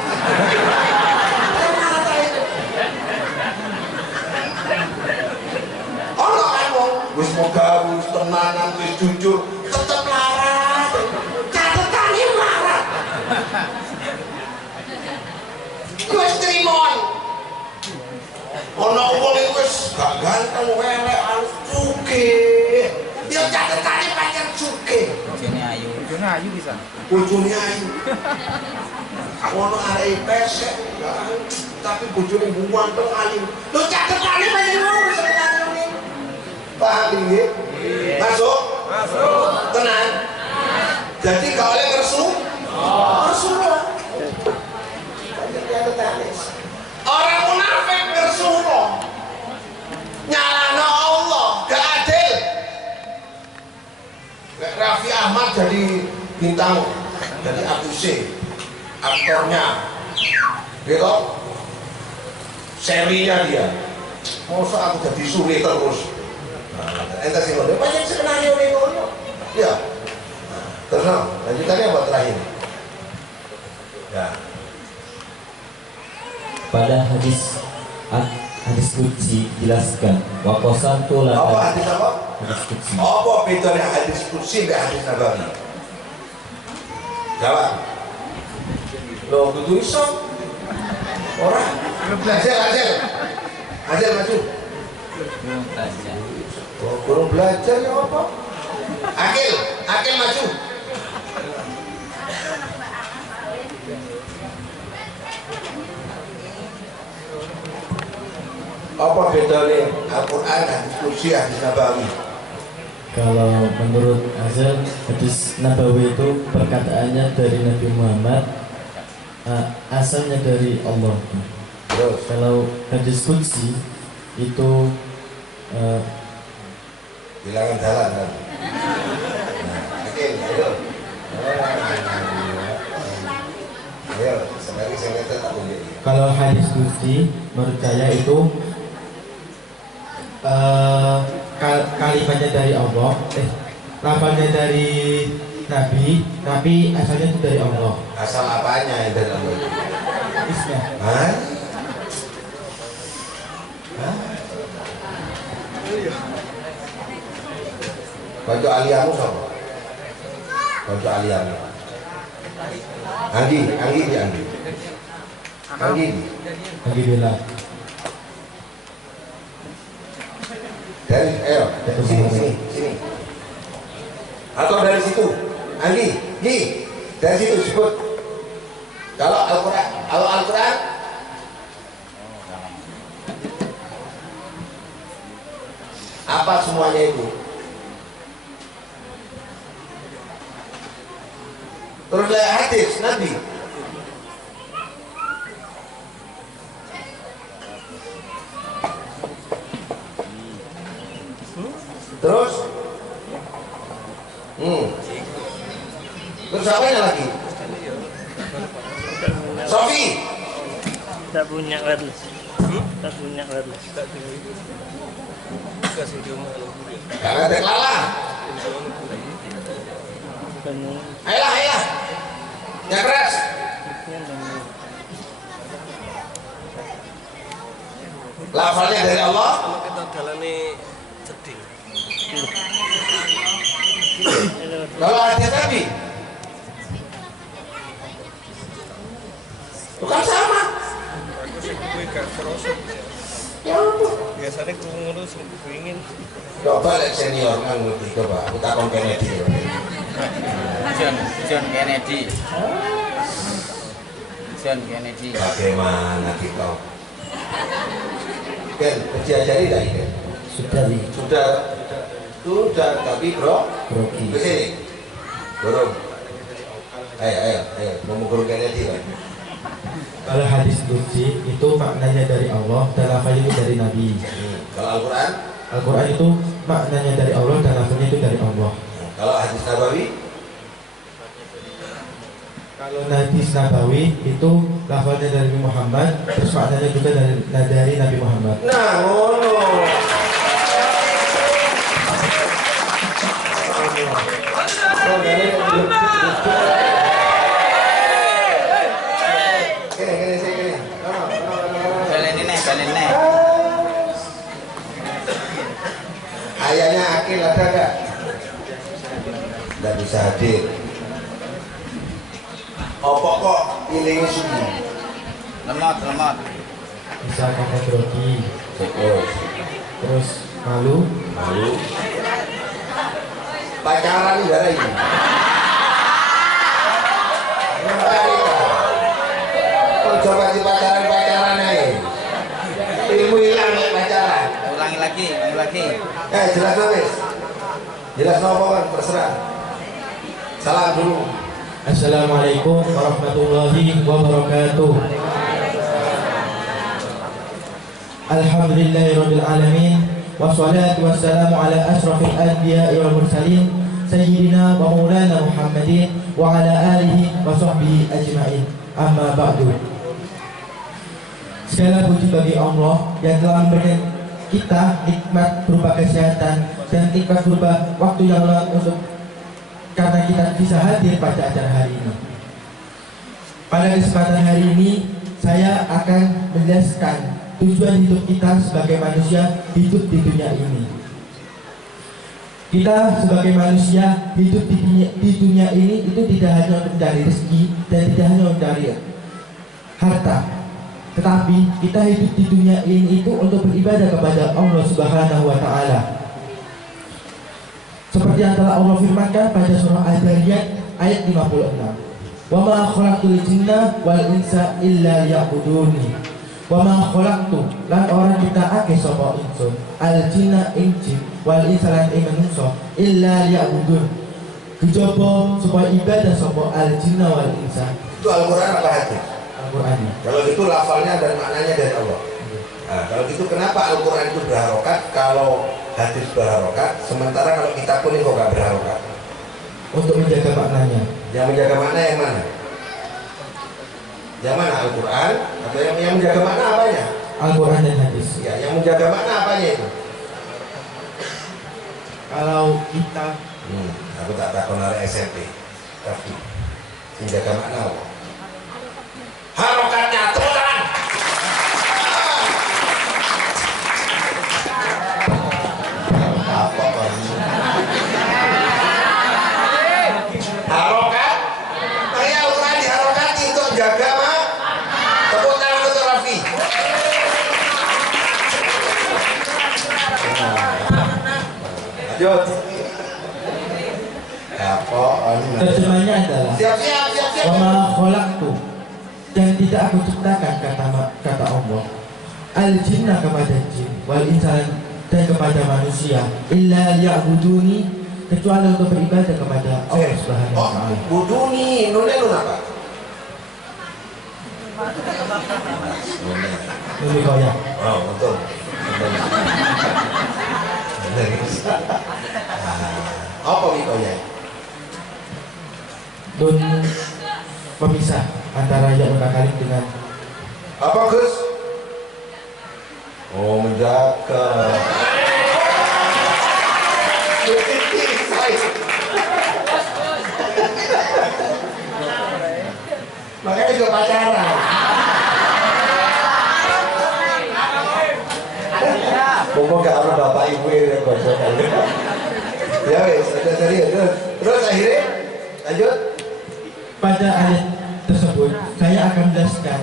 Ono kamu, wis moga wis tenanan, wis jujur, tetep larat. Catatannya larat. Wis trimon. Ono wong iku wis gak ganteng, welek, harus sugih. Ya catatannya pancen sugih. Bojone ayu bisa. Bojone ayu. Ono arek pesek, tapi bojone buanteng ayu. Lho catetane pancen ngono sebenarnya ini. Paham nggih? Masuk? Masuk. Tenang. Jadi gak oleh ngersu? Ngersu lah. Orang munafik ngersu loh. Nyalano Allah, gak adil. Raffi Ahmad jadi bintang, jadi akuse, aktornya, gitu, serinya dia. Masa aku jadi suri terus. Nah, ente sih ngono, banyak skenario nih ngono. Ya. Terus lanjutannya apa terakhir? Ya. Pada hadis qudsi dijelaskan wa qasamtu laka. Apa hadis apa? Hadis qudsi. Apa bedanya hadis qudsi dan hadis nabawi? Jawab. Loh, kudu iso. Ora. Hasil maju. Oh, kurang belajar ya apa? Akil maju. Apa bedanya Al-Quran dan diskusi hadis nabawi? Kalau menurut Azhar, hadis Nabawi itu perkataannya dari Nabi Muhammad, asalnya dari Allah. Terus Kalau hadis qudsi itu bilangan jalan kan? Ayo. Ayo, sebenarnya saya lihat tak boleh. kalau hadis qudsi menurut saya itu kalimatnya dari Allah, lafaznya dari Nabi, tapi asalnya itu dari Allah. Asal apanya yang dari Allah? Isnya. Hah? Konco aliamu sama? Konco aliamu? Anggi di Anggi. Lagi bela. Dari, sini. Atau dari situ, Anggi, dari situ sebut. Kalau Al-Quran, apa semuanya itu? Terus lihat hadis Nabi. Terus terus apanya lagi? Sofi Tak punya wireless. Tak punya wireless. karena teklala. Ayolah yang keras. Lafalnya dari Allah. Kita dalami sedih. Kalau hadis Nabi bukan sama. Aku sih gue gak kerosok. Ya ampun. Biasanya kerungu ingin. Coba lihat senior kan ngerti coba. Kita Kennedy. John Kennedy. Bagaimana kita? Ken, diajari tak ini? Sudah, tapi bro, Grogi. ke sini. Dorong. Ayo, mau guru Kennedy kan? Kalau hadis qudsi itu maknanya dari Allah dan lafaznya itu dari Nabi. Kalau Al-Quran? Al-Quran itu maknanya dari Allah dan lafaznya itu dari Allah. Kalau hadis Nabawi? Kalau hadis Nabawi itu lafaznya dari Muhammad, terus maknanya juga dari Nabi Muhammad. Nah, ngono. Balen. Ayahnya Akil ada gak? Tidak bisa hadir. Apa kok ilingi sugi? Lemot. Bisa karena grogi, terus malu. Pacaran negara ini. Coba di pacaran aja. Ilmu hilang ya pacaran. Ulangi lagi. Jelas wes. Jelas apa kan terserah. Salam dulu. Assalamualaikum warahmatullahi wabarakatuh. Alhamdulillahirabbil alamin wassalatu wassalamu ala asrofil anbiya'i wal mursalin sayyidina wa maulana Muhammadin wa ala alihi wa sahbihi ajma'in. Amma ba'du. Segala puji bagi Allah yang telah memberikan kita nikmat berupa kesehatan dan nikmat berupa waktu yang luang untuk karena kita bisa hadir pada acara hari ini. Pada kesempatan hari ini saya akan menjelaskan tujuan hidup kita sebagai manusia hidup di dunia ini. Kita sebagai manusia hidup di dunia ini itu tidak hanya untuk mencari rezeki dan tidak hanya untuk mencari harta, tetapi kita hidup di dunia ini itu untuk beribadah kepada Allah Subhanahu wa Ta'ala. Seperti yang telah Allah firmankan pada surah Al-Zariyat ayat 56. Wa ma khalaqtul jinna wal insa illa liya'buduni. Wa ma khalaqtu lan orang kita akeh sapa insun al jinna ing jin wal insa lan ing manungsa illa liya'budun. Dijaba supaya ibadah sapa al jinna wal insa. Itu Al-Quran apa hadis? Al-Quran. Kalau gitu lafalnya dan maknanya dari Allah. Nah, kalau gitu kenapa Al-Quran itu berharokat, kalau hadis berharokat, sementara kalau kita pun kok gak berharokat? Untuk menjaga maknanya. Yang menjaga makna yang mana? Yang mana, Al-Quran atau yang menjaga makna apanya? Al-Quran dan hadis. Ya, yang menjaga makna apanya itu? Kalau kita Aku tak takon oleh SMP, tapi menjaga makna apa? Harokatnya Tuhan. Apa kamu? Harokat? Saya Al-Quran diharokati untuk jaga mak. Tepuk tangan untuk Raffi. Lanjut. Apa? terjemahnya adalah Siap. wa ma khalaqtu dan tidak aku ciptakan kata Allah al jinna kepada jin wal insan dan kepada manusia illa liya'buduni kecuali untuk beribadah kepada Allah Subhanahu wa Ta'ala. Buduni, nun apa? Lebih kaya. Oh, betul. Apa mikoya? Nun pemisah antara ya mutakalim dengan Apa Gus? Oh, menjaga. Makanya juga pacaran. Pokoknya gak ada bapak ibu yang bocoran. Ya wes, ada serius. Terus akhirnya lanjut. pada ayat tersebut saya akan menjelaskan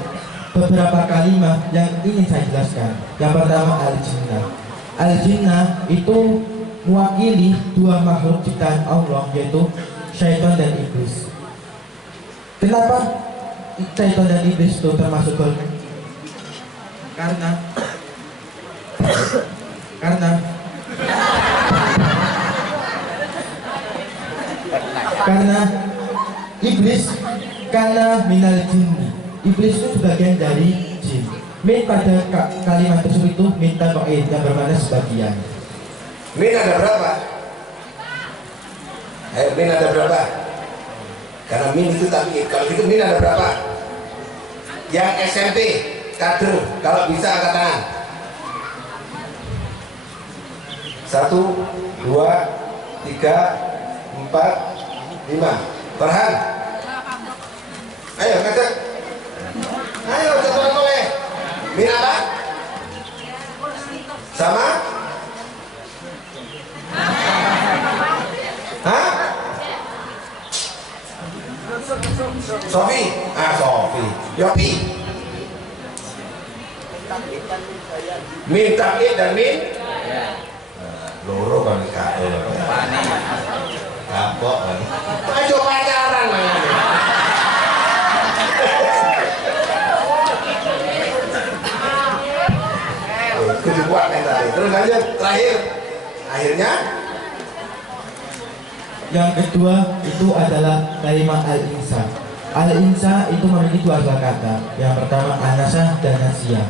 beberapa kalimat yang ingin saya jelaskan. Yang pertama al-jinnah. Al-jinnah itu mewakili dua makhluk ciptaan Allah, yaitu syaitan dan iblis. Kenapa syaitan dan iblis itu termasuk golongan? Karena iblis karena minal jinni. Iblis itu sebagian dari jin. Min pada kalimat tersebut itu minta to'id yang bermakna sebagian. Min ada berapa? Min ada berapa? Karena min itu tapi kalau itu min ada berapa? Yang SMP kader kalau bisa angkat tangan. 1, 2, 3, 4, 5. Farhan. Ayo kata. Ayo coba boleh. Min apa? Sama? Hah? Sofi? Sofi. Yopi. Min taklid dan min? Loro kan kak. Kapok kan. Ayo pacaran mainnya. Kedua kan tadi. Terus lanjut terakhir. Akhirnya Yang kedua itu adalah kalimat al-insa. Al-insa itu memiliki dua kata. Yang pertama anasa dan nasia.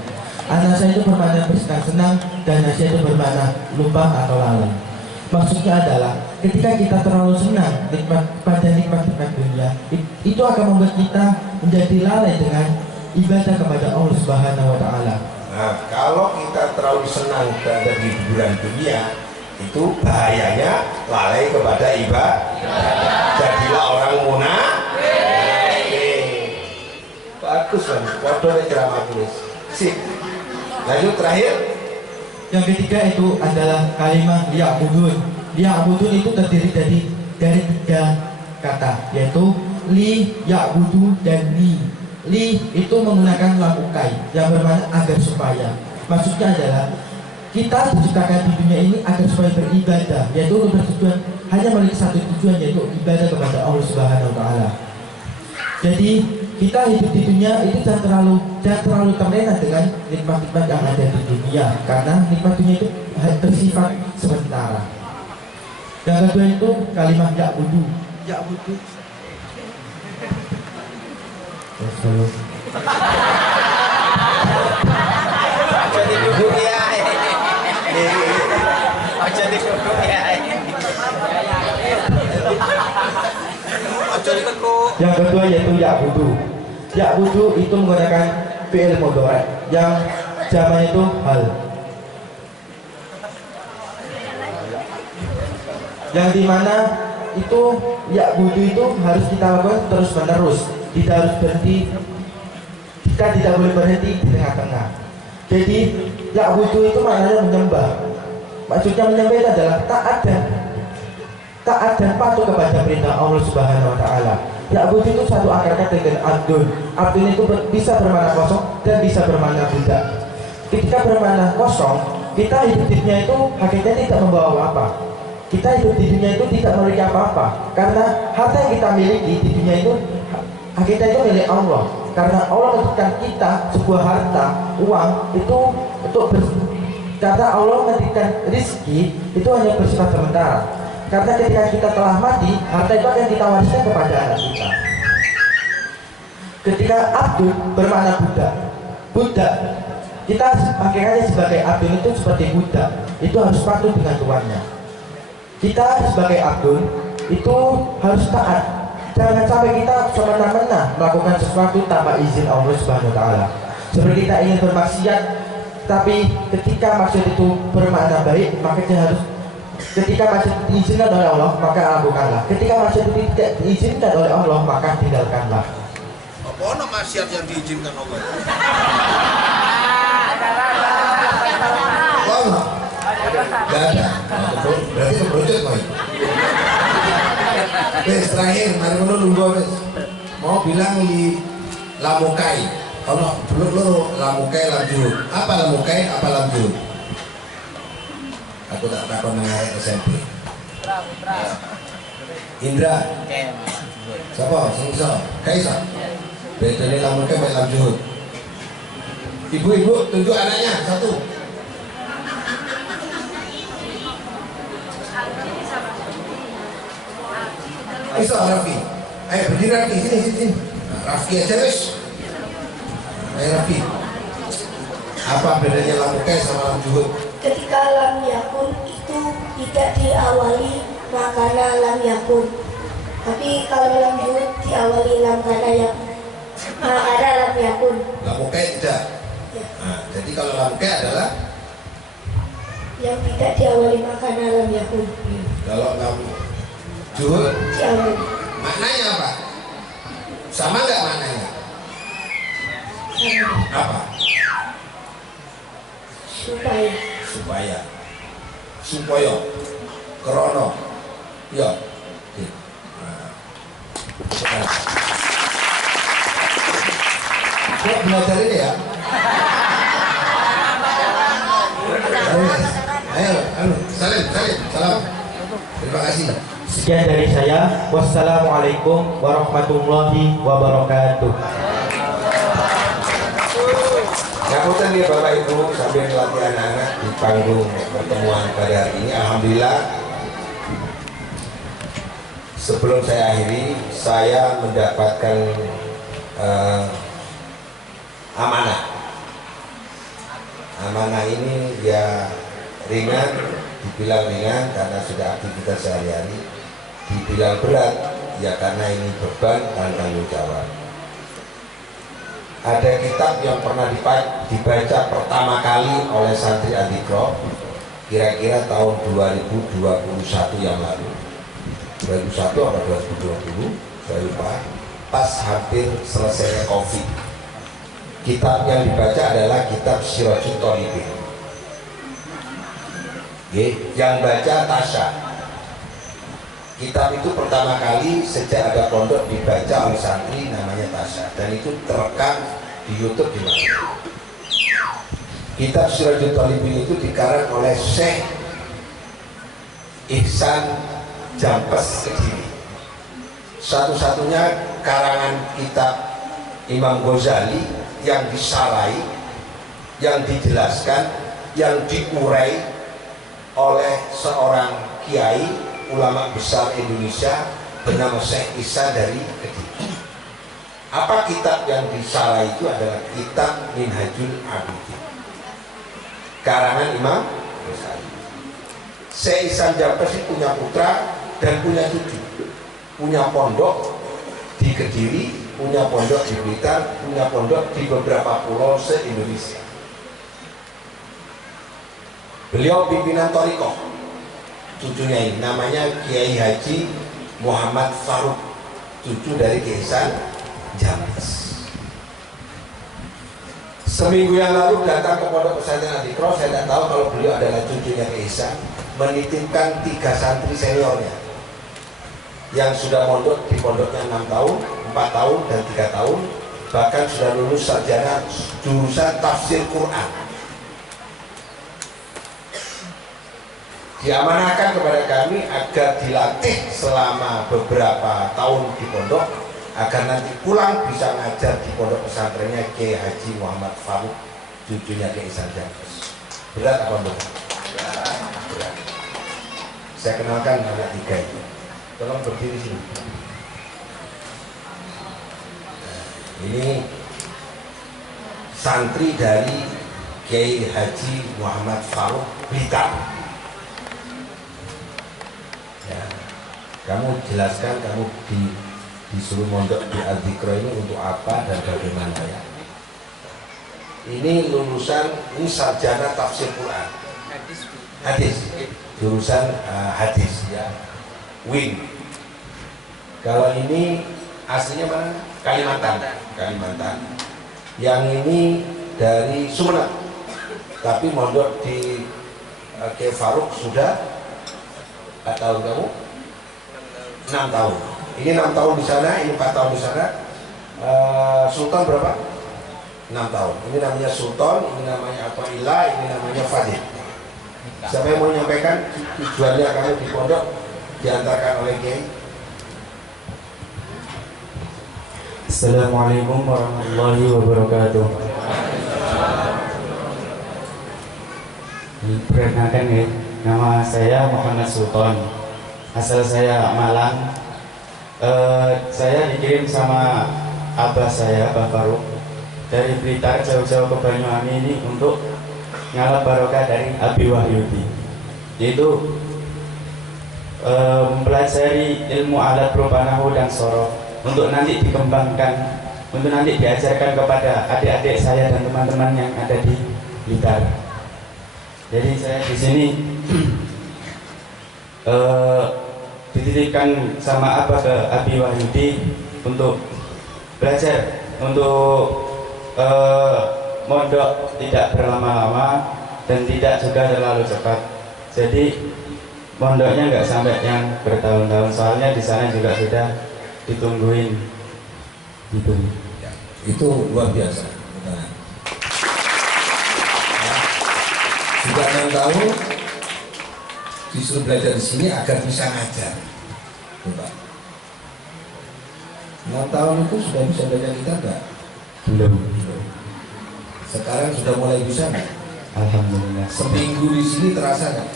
Anasa itu bermakna bersenang-senang dan nasia itu bermakna lupa atau lalai. Maksudnya adalah ketika kita terlalu senang pada nikmat-nikmat dunia, itu akan membuat kita menjadi lalai dengan ibadah kepada Allah Subhanahu wa taala. Nah, kalau kita terlalu senang pada hiburan dunia, itu bahayanya lalai kepada ibadah. Jadilah orang munafik. Bagus kan? Waduh, ceramah tulis. Sip. Lanjut terakhir. Yang ketiga itu adalah kalimat liya'budun. Liya'budun itu terdiri dari 3 kata, yaitu li, ya'budu, dan ni. Li itu menggunakan lam ukai yang bermakna agar supaya. Maksudnya adalah kita diciptakan di dunia ini agar supaya beribadah, yaitu untuk bertujuan hanya memiliki satu tujuan, yaitu ibadah kepada Allah Subhanahu wa taala. Jadi kita hidup di dunia itu jangan terlalu terlena dengan nikmat-nikmat yang ada di dunia, karena nikmat dunia itu bersifat sementara. Yang kedua itu kalimat ya'budu. Ya'budu. Jadi duduk ya. Jadi duduk ya. Yang kedua yaitu ya'budu. Ya'budu itu menggunakan fi'il mudhari yang jamaknya itu hal. Yang dimana itu ya'budu itu harus kita lakukan terus menerus, tidak harus berhenti. Kita tidak boleh berhenti di tengah-tengah. Jadi ya'budu itu maknanya menyembah. Maksudnya menyembah itu adalah taat dan patuh kepada perintah Allah Subhanahu wa taala. Ya'budu itu satu akar kata dengan abdun. Abdun itu bisa bermakna kosong dan bisa bermakna budak. Ketika bermakna kosong, kita hidup di dunia itu hakikatnya tidak membawa apa. Kita hidup di dunia itu tidak memiliki apa-apa, karena harta yang kita miliki di dunia itu hakikatnya itu milik Allah. Karena Allah menentukan kita sebuah harta, uang itu karena Allah menentukan rezeki itu hanya bersifat sementara. Karena ketika kita telah mati, harta itu akan kita wariskan kepada anak kita. Ketika abdul bermakna budak, kita makanya sebagai abdul itu seperti budak, itu harus patuh dengan tuannya. Kita sebagai abdul itu harus taat. Jangan sampai kita semena-mena melakukan sesuatu tanpa izin Allah Subhanahu wa taala. Seperti kita ingin bermaksiat, tapi ketika maksiat itu bermakna baik, maka kita harus, ketika maksiat diizinkan oleh Allah, maka lakukanlah. Ketika maksiat itu tidak diizinkan oleh Allah, maka tinggalkanlah. Apa ono maksiat yang diizinkan Allah? Allah. Gak ada. Berarti keberucut Mai. Wes terakhir, mari menunggu wes. Mau bilang di lamukai. Ono dulu lamukai lanjut. Apa lamukai? Apa lanjut? Aku tak takut mengarek SMP. Indra. Siapa? Singso. Kaisa. Bedanya lamukai baik lanjut. Ibu-ibu tunjuk anaknya satu. Bisa Raffi. Ayo berdiri Raffi, sini. Raffi aja wes. Ayo Raffi. Apa bedanya lamukai sama lam juhud? Ketika lam yakun itu tidak diawali makna lam yakun. Tapi kalau lam juhud diawali lam kana lam yakun. Lamukai tidak. Ya. Nah, jadi kalau lamukai adalah yang tidak diawali makna lam yakun. Kalau lam juhud Diawali. maknanya apa? Sama nggak maknanya? Apa? Supaya krono ya. Kok belajar ini ya? Ayo, salam. Terima kasih. Sekian dari saya. Wassalamualaikum warahmatullahi wabarakatuh. Ngapunten ya Bapak Ibu sambil melatih anak-anak di panggung pertemuan pada hari ini. Alhamdulillah. Sebelum saya akhiri, saya mendapatkan amanah. Amanah ini ya ringan, Dibilang ringan karena sudah aktivitas sehari-hari, dibilang berat ya karena ini beban dan tanggung jawab. Ada kitab yang pernah dibaca pertama kali oleh santri Adikro kira-kira tahun 2021 yang lalu, 2021 atau 2020 saya lupa, pas hampir selesainya Covid. Kitab yang dibaca adalah kitab Sirajul Thalibin. Yang baca Tasya. Kitab itu pertama kali sejak ada pondok dibaca oleh santri namanya Tasya, dan itu terekam di YouTube di mana. Kitab Sirajul Thalibin itu dikarang oleh Syekh Ihsan Jampes Kediri. Satu-satunya karangan kitab Imam Ghazali yang disarai, yang dijelaskan, yang diurai oleh seorang kiai ulama besar Indonesia bernama Syekh Ihsan dari Kediri. Apa kitab yang disarai itu adalah kitab Minhajul Abidin, karangan Imam Ghazali. Syekh Ihsan Jampes punya putra dan punya cucu, punya pondok di Kediri, punya pondok di Blitar, punya pondok di beberapa pulau se-Indonesia. Beliau pimpinan Thariqah, cucunya ini namanya Kiai Haji Muhammad Faruk, cucu dari Kiai Ihsan Jampes. Seminggu yang lalu datang ke pondok pesantren Adikro, saya tidak tahu kalau beliau adalah cucunya Kiai Ihsan, menitipkan 3 santri seniornya yang sudah mondok di pondoknya 6 tahun, 4 tahun, dan 3 tahun, bahkan sudah lulus sarjana jurusan tafsir Quran. Diamanahkan kepada kami agar dilatih selama beberapa tahun di pondok, agar nanti pulang bisa ngajar di pondok pesantrennya Kiai Haji Muhammad Faruk, cucunya Kiai Ihsan Jampes. Berat apa enggak? Berat. Saya kenalkan anak 3 itu. Tolong berdiri sini. Ini santri dari Kiai Haji Muhammad Faruk Blitar. Ya, kamu jelaskan, kamu disuruh mondok di Adikro ini untuk apa dan bagaimana ya? Ini lulusan, ini sarjana tafsir Quran, hadis, jurusan hadis ya, Win. Kalau ini aslinya mana? Kalimantan. Yang ini dari Sumeneb, tapi mondok di Kiai Faruk sudah 4 tahun. Kamu 6 tahun. Ini 6 tahun di sana, ini 4 tahun di sana. Sultan berapa? 6 tahun. Ini namanya Sultan, ini namanya Athaillah, ini namanya Fadil. Siapa yang mau menyampaikan tujuannya kamu di pondok diantarkan oleh Kiai? Assalamualaikum warahmatullahi wabarakatuh. Perkenalkan ya, nama saya Muhammad Sultan. Asal saya Malang. Saya dikirim sama abah saya, Abah Faruk, dari Blitar jauh-jauh ke Banyuwangi ini untuk ngalap barokah dari Abi Wahyudi, yaitu mempelajari ilmu alat berupa nahu dan sorof untuk nanti dikembangkan, untuk nanti diajarkan kepada adik-adik saya dan teman-teman yang ada di Blitar. Jadi saya di sini dititipkan sama Abah ke Abi Wahyudi untuk belajar, untuk mondok tidak berlama-lama dan tidak juga terlalu cepat. Jadi mondoknya nggak sampai yang bertahun-tahun, soalnya di sana juga sudah ditungguin gitu. Ya, itu luar biasa. Sudah 6 tahun disuruh belajar di sini agar bisa ngajar. Coba. 6 tahun itu sudah bisa belajar kita enggak? Belum. Sekarang sudah mulai bisa enggak? Alhamdulillah. Seminggu di sini terasa enggak?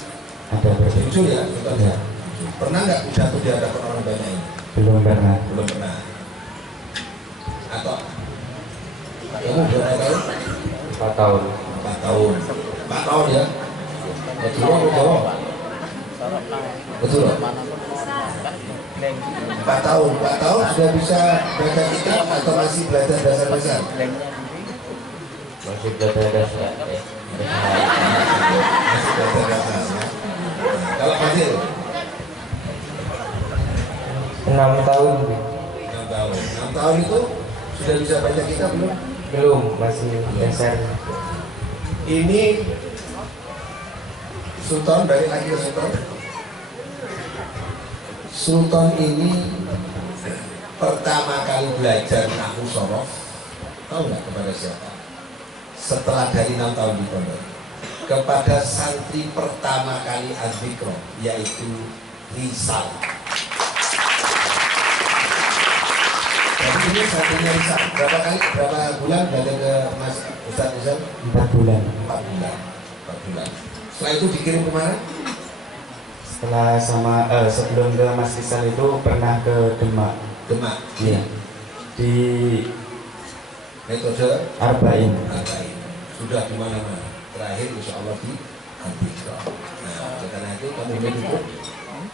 Ada betul. Muncul ya, betul ya. Pernah enggak jatuh di hadapan orang banyak ini? Belum pernah. Belum pernah. Atau kamu berapa tahun? 4 tahun. 4 tahun. 4 tahun ya. Jawa. Betul. 4 tahun sudah bisa baca kitab atau masih belajar dasar-dasar? Masih belajar dasar. Masih belajar dasar ya. Kalau Fadil? 6 tahun. 6 tahun. 6 tahun itu sudah bisa baca kitab belum? Belum, masih dasar. Ini Sultan, balik lagi ke Sultan. Sultan ini pertama kali belajar nahwu sorof, tahu nggak kepada siapa? Setelah dari 6 tahun di pondok, kepada santri pertama kali Adzikro, yaitu Rizal. Jadi ini santrinya Rizal. Berapa bulan belajar ke Mas Ustadz Rizal? 4 bulan. 4 bulan. 4 bulan. Setelah itu dikirim kemana? Sebelum ke Mas Rizal itu pernah ke Demak. Demak. Iya. Di metode Arba'in. Sudah di mana-mana. Terakhir insya Allah di Adzikro. Nah, karena itu kami mendukung.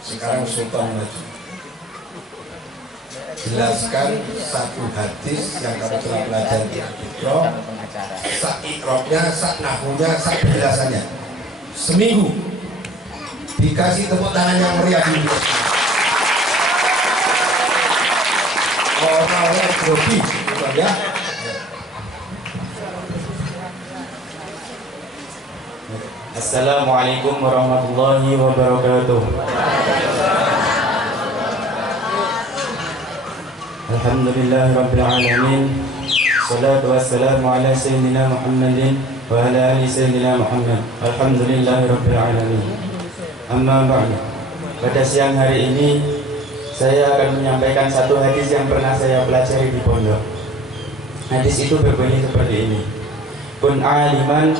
Sekarang Sultan maju. Jelaskan satu hadis yang kamu telah belajar di Adzikro. Sak ikroknya, sak nahunya, sak penjelasannya. Seminggu dikasih tepuk tangan yang meriah dulu. Orang-orang grogi, ya. Assalamualaikum warahmatullahi wabarakatuh. Alhamdulillah rabbil alamin. Salatu wassalamu ala sayyidina Muhammadin wa ala ali sayyidina Muhammad. Alhamdulillah rabbil alamin. Amma ba'du. Pada siang hari ini saya akan menyampaikan satu hadis yang pernah saya pelajari di pondok. Hadis itu berbunyi seperti ini. Kun aliman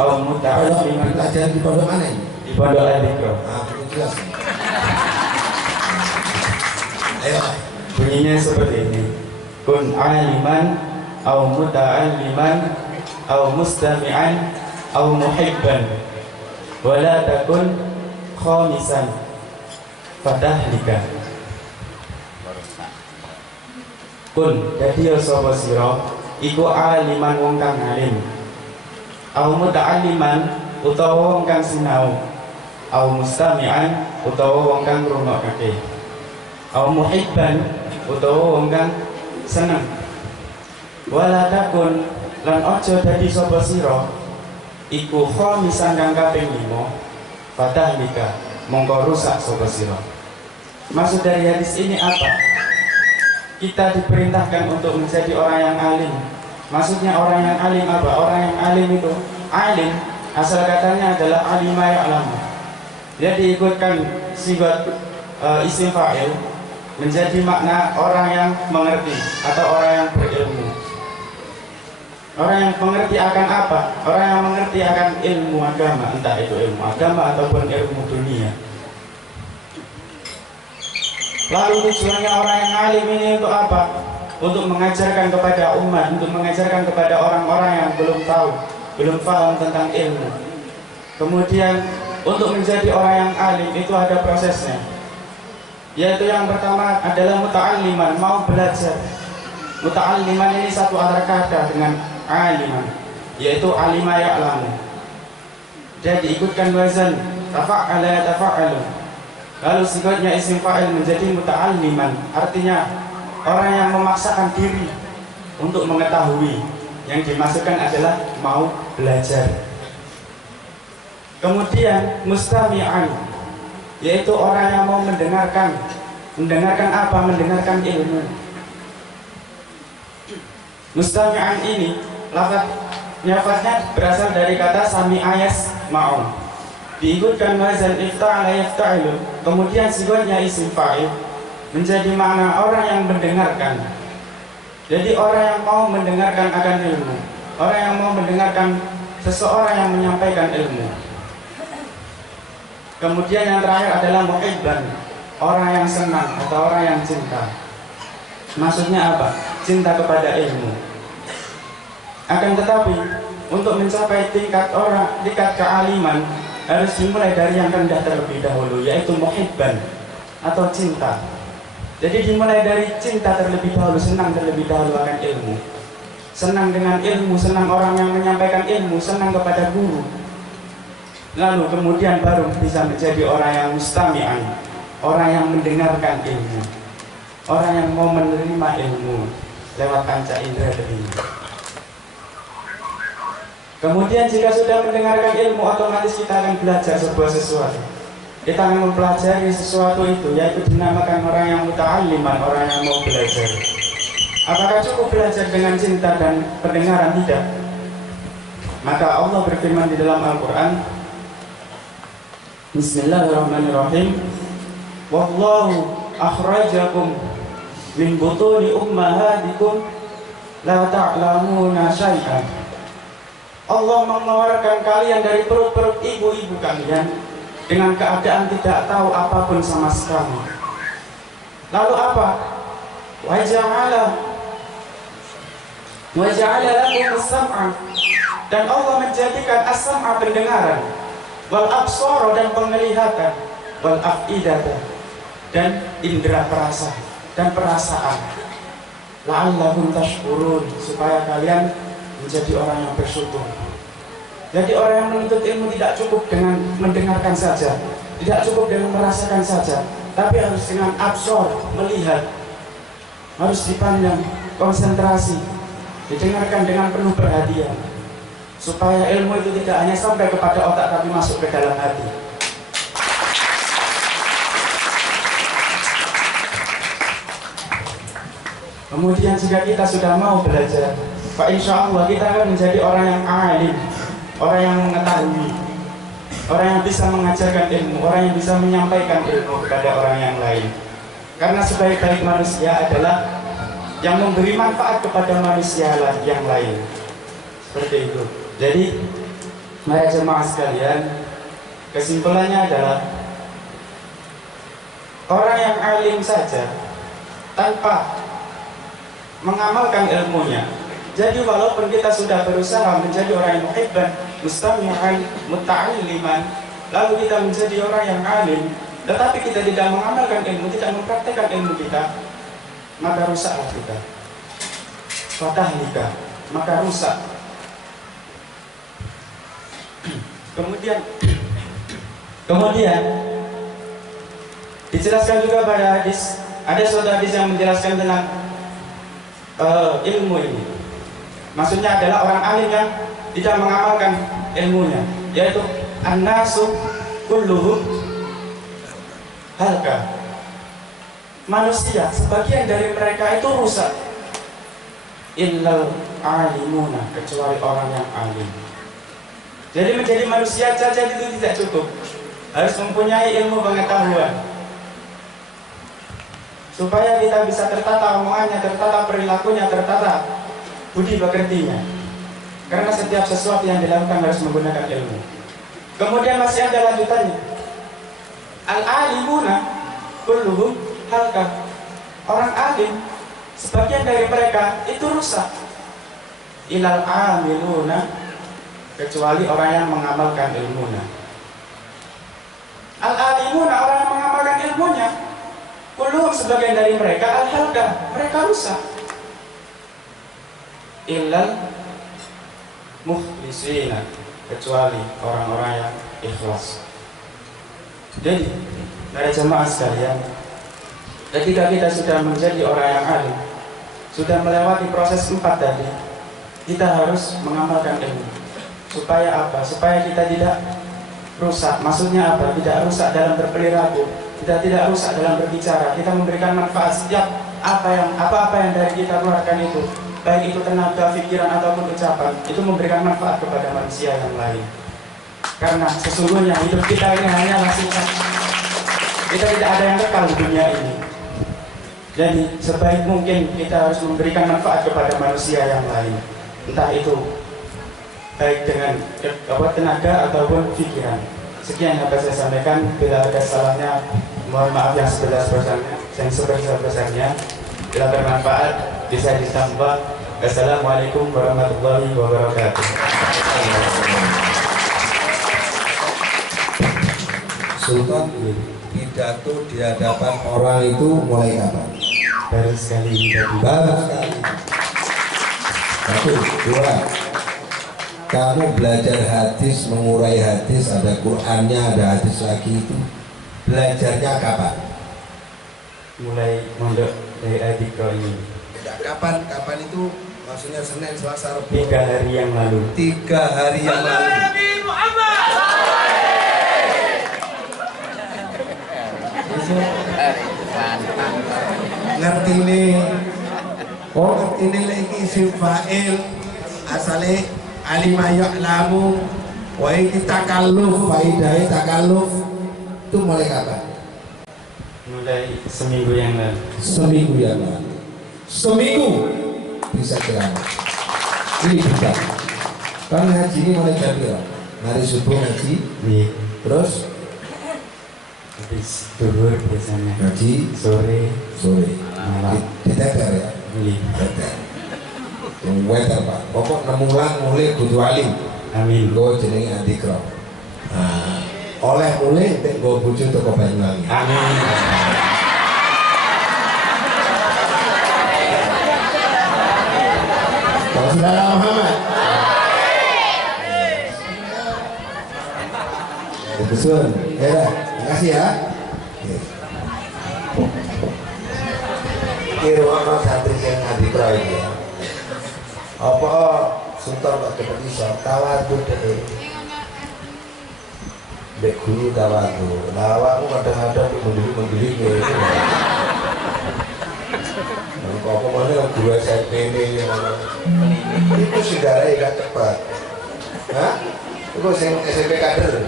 aw muta'alliman. Pelajaran di pondok mana ini? Di pondok Adzikro. Itu jelas. Ayo. Bunyinya seperti ini. Kun aliman aw muta'alliman aw mustami'an aw muhibban wa la takun khamisan fatahlika. Kun dadi sapa sira iku aliman wong kang alim, au muta'alliman utawa wong kang sinau, au mustami'an utawa wong kang ngrungokake, au muhibban utawa wong kang seneng. Wala takun lan aja dadi sapa sira iku khamisan kang kaping 5 fatahlika mongko rusak sapa sira. Maksud dari hadis ini apa? Kita diperintahkan untuk menjadi orang yang alim. Maksudnya orang yang alim apa? Orang yang alim itu, alim asal katanya adalah alima ya'lamu. Dia diikutkan sifat isim fa'il menjadi makna orang yang mengerti atau orang yang berilmu. Orang yang mengerti akan apa? Orang yang mengerti akan ilmu agama, entah itu ilmu agama ataupun ilmu dunia. Lalu tujuannya orang yang alim ini untuk apa? Untuk mengajarkan kepada umat, untuk mengajarkan kepada orang-orang yang belum tahu, belum paham tentang ilmu. Kemudian untuk menjadi orang yang alim itu ada prosesnya. Yaitu yang pertama adalah muta'alliman, mau belajar. Muta'alliman ini satu arah kata dengan aliman, yaitu alima ya'lamu. Jadi ikutkan wazan tafa'ala tafa'alu. Lalu sifatnya isim fa'il menjadi muta'alliman, artinya orang yang memaksakan diri untuk mengetahui. Yang dimaksudkan adalah mau belajar. Kemudian mustami'an, yaitu orang yang mau mendengarkan. Mendengarkan apa? Mendengarkan ilmu. Mustami'an ini lafadznya berasal dari kata sami'a yasma'u. Diikutkan wazan ifta'ala yafta'ilu, kemudian sifatnya isim fa'il menjadi makna orang yang mendengarkan. Jadi orang yang mau mendengarkan akan ilmu, orang yang mau mendengarkan seseorang yang menyampaikan ilmu. Kemudian yang terakhir adalah muhibban, orang yang senang atau orang yang cinta. Maksudnya apa? Cinta kepada ilmu. Akan tetapi untuk mencapai tingkat kealiman, harus dimulai dari yang rendah terlebih dahulu, yaitu muhibban atau cinta. Jadi dimulai dari cinta terlebih dahulu, senang terlebih dahulu akan ilmu, senang dengan ilmu, senang orang yang menyampaikan ilmu, senang kepada guru. Lalu kemudian baru bisa menjadi orang yang mustami'an, orang yang mendengarkan ilmu, orang yang mau menerima ilmu lewat panca indera ini. Kemudian jika sudah mendengarkan ilmu, otomatis kita akan belajar sebuah sesuatu. Kita akan mempelajari sesuatu itu, yaitu dinamakan orang yang muta'alliman, orang yang mau belajar. Apakah cukup belajar dengan cinta dan pendengaran? Tidak. Maka Allah berfirman di dalam Al-Quran, Bismillahirrahmanirrahim, Wallahu akhrajakum min butuni ummahatikum la ta'lamuna syai'an. Allah mengeluarkan kalian dari perut-perut ibu-ibu kalian dengan keadaan tidak tahu apapun sama sekali. Lalu apa? Waja'ala lakum as-sam'a, dan Allah menjadikan as-sam'a pendengaran, wal absara dan penglihatan, wal af'idata dan indera perasa dan perasaan, la'allakum tashkurun, supaya kalian menjadi orang yang bersyukur. Jadi orang yang menuntut ilmu tidak cukup dengan mendengarkan saja, tidak cukup dengan merasakan saja, tapi harus dengan absor, melihat, harus dipandang, konsentrasi, didengarkan dengan penuh perhatian, supaya ilmu itu tidak hanya sampai kepada otak tapi masuk ke dalam hati. Kemudian jika kita sudah mau belajar, Pak, insya Allah kita akan menjadi orang yang alim, orang yang mengetahui, orang yang bisa mengajarkan ilmu, orang yang bisa menyampaikan ilmu kepada orang yang lain. Karena sebaik-baik manusia adalah yang memberi manfaat kepada manusia yang lain. Seperti itu. Jadi, mari jemaah sekalian, kesimpulannya adalah orang yang alim saja tanpa mengamalkan ilmunya. Jadi walaupun kita sudah berusaha menjadi orang yang muhibban, mustami'an, muta'alliman, lalu kita menjadi orang yang alim, tetapi kita tidak mengamalkan ilmu, tidak mempraktekkan ilmu kita, maka rusaklah kita. Fatahlika, maka rusak. Kemudian dijelaskan juga pada hadis, ada suatu hadis yang menjelaskan tentang ilmu ini. Maksudnya adalah orang alim yang tidak mengamalkan ilmunya, yaitu an-nasu kulluhum halka. Manusia sebagian dari mereka itu rusak, illal alimuna, kecuali orang yang alim. Jadi menjadi manusia saja itu tidak cukup, harus mempunyai ilmu pengetahuan supaya kita bisa tertata omongannya, tertata perilakunya, tertata budi pekertinya. Karena setiap sesuatu yang dilakukan harus menggunakan ilmu. Kemudian masih ada lanjutannya. Al-alimuna kulluhum halka. Orang alim sebagian dari mereka itu rusak. Ilal amiluna, kecuali orang yang mengamalkan ilmunya. Al-alimuna, orang yang mengamalkan ilmunya, kulluhum, sebagian dari mereka al-halka, mereka rusak. Illal mukhlisina, kecuali orang-orang yang ikhlas. Jadi, para jemaah sekalian, ketika kita sudah menjadi orang yang alim, sudah melewati proses 4 tadi, kita harus mengamalkan ilmu. Supaya apa? Supaya kita tidak rusak. Maksudnya apa? Tidak rusak dalam berperilaku, kita tidak rusak dalam berbicara. Kita memberikan manfaat setiap apa-apa yang dari kita keluarkan itu, baik itu tenaga, pikiran ataupun ucapan, itu memberikan manfaat kepada manusia yang lain. Karena sesungguhnya hidup kita ini hanyalah singkat. Kita tidak ada yang kekal di dunia ini. Jadi sebaik mungkin kita harus memberikan manfaat kepada manusia yang lain, entah itu baik dengan tenaga ataupun pikiran. Sekian yang dapat saya sampaikan. Bila ada salahnya, mohon maaf yang sebesar-besarnya. Bila bermanfaat, bisa ditambah. Assalamualaikum warahmatullahi wabarakatuh. Sultan, pidato di hadapan orang itu mulai kapan? Baru sekali ini tadi. Baru sekali. Satu, dua. Kamu belajar hadis, mengurai hadis, ada Qur'annya, ada hadis lagi itu. Belajarnya kapan? Mulai mondok dari Adikro ini. Tidak, kapan? Kapan itu maksudnya Senin, Selasa, Rabu? 3 hari yang lalu. 3 hari yang lalu. Ngerti nih? Oh, ngerti nih lagi isim fa'il asale alima ya'lamu wa ini takalluf, faidahnya takalluf itu mulai kapan? Mulai seminggu yang lalu. Seminggu yang lalu. Seminggu bisa ceramah. Ini bisa. Kan ngaji ini mulai jam berapa? Hari subuh ngaji. Iya. Terus Habis duhur biasanya. ngaji Sore. malam. Diteter ya. Iya. Diteter. Weter Pak. Pokok nemulang mulai kudu alim. Amin. Lo jenenge Adikro. Nah, oleh mulai nek nggo bojo teko Banyuwangi. Amin. Kalau saudara Muhammad. Betul. Ya, terima kasih ya. Kira ono santri yang Adikro ini. Apa Sultan kok cepet iso tawadhu deh. Dek guru tawadhu. Lah awakmu kadang-kadang membeli ngene. Kok apa mana guru SMP ini itu saudara gak cepat. Hah? Itu SMP kader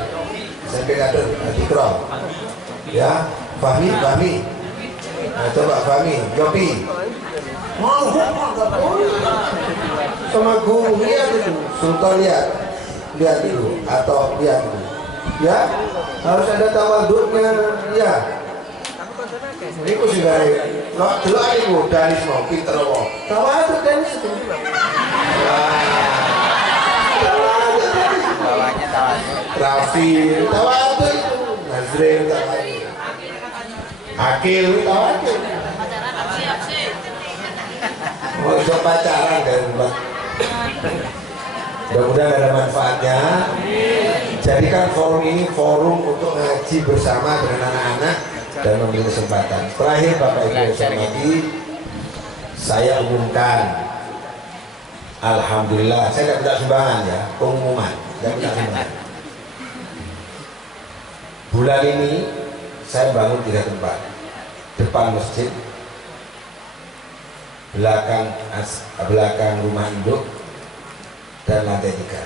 Adikro. Ya, Fahmi. Nah, coba Fahmi, Yopi. Mau sama guru lihat dulu, Sultan lihat dulu atau lihat dulu. Ya, harus ada tawaduknya. Ya. Ini ku sudah lo dulu ibu dari semua pinter lo. Tawaduk dari situ. Bawahnya tawaduk. Rafi tawaduk itu, Nazril tawaduk, Akil tawaduk. Mau coba pacaran kan? Mudah-mudahan ada manfaatnya. Jadikan forum ini forum untuk ngaji bersama dengan anak-anak dan memberi kesempatan. Terakhir Bapak Ibu yang saya hormati, saya umumkan, alhamdulillah, saya tidak minta sumbangan ya, pengumuman, tidak minta sumbangan. Bulan ini saya bangun 3 tempat, depan masjid, belakang rumah induk, dan lantai 3.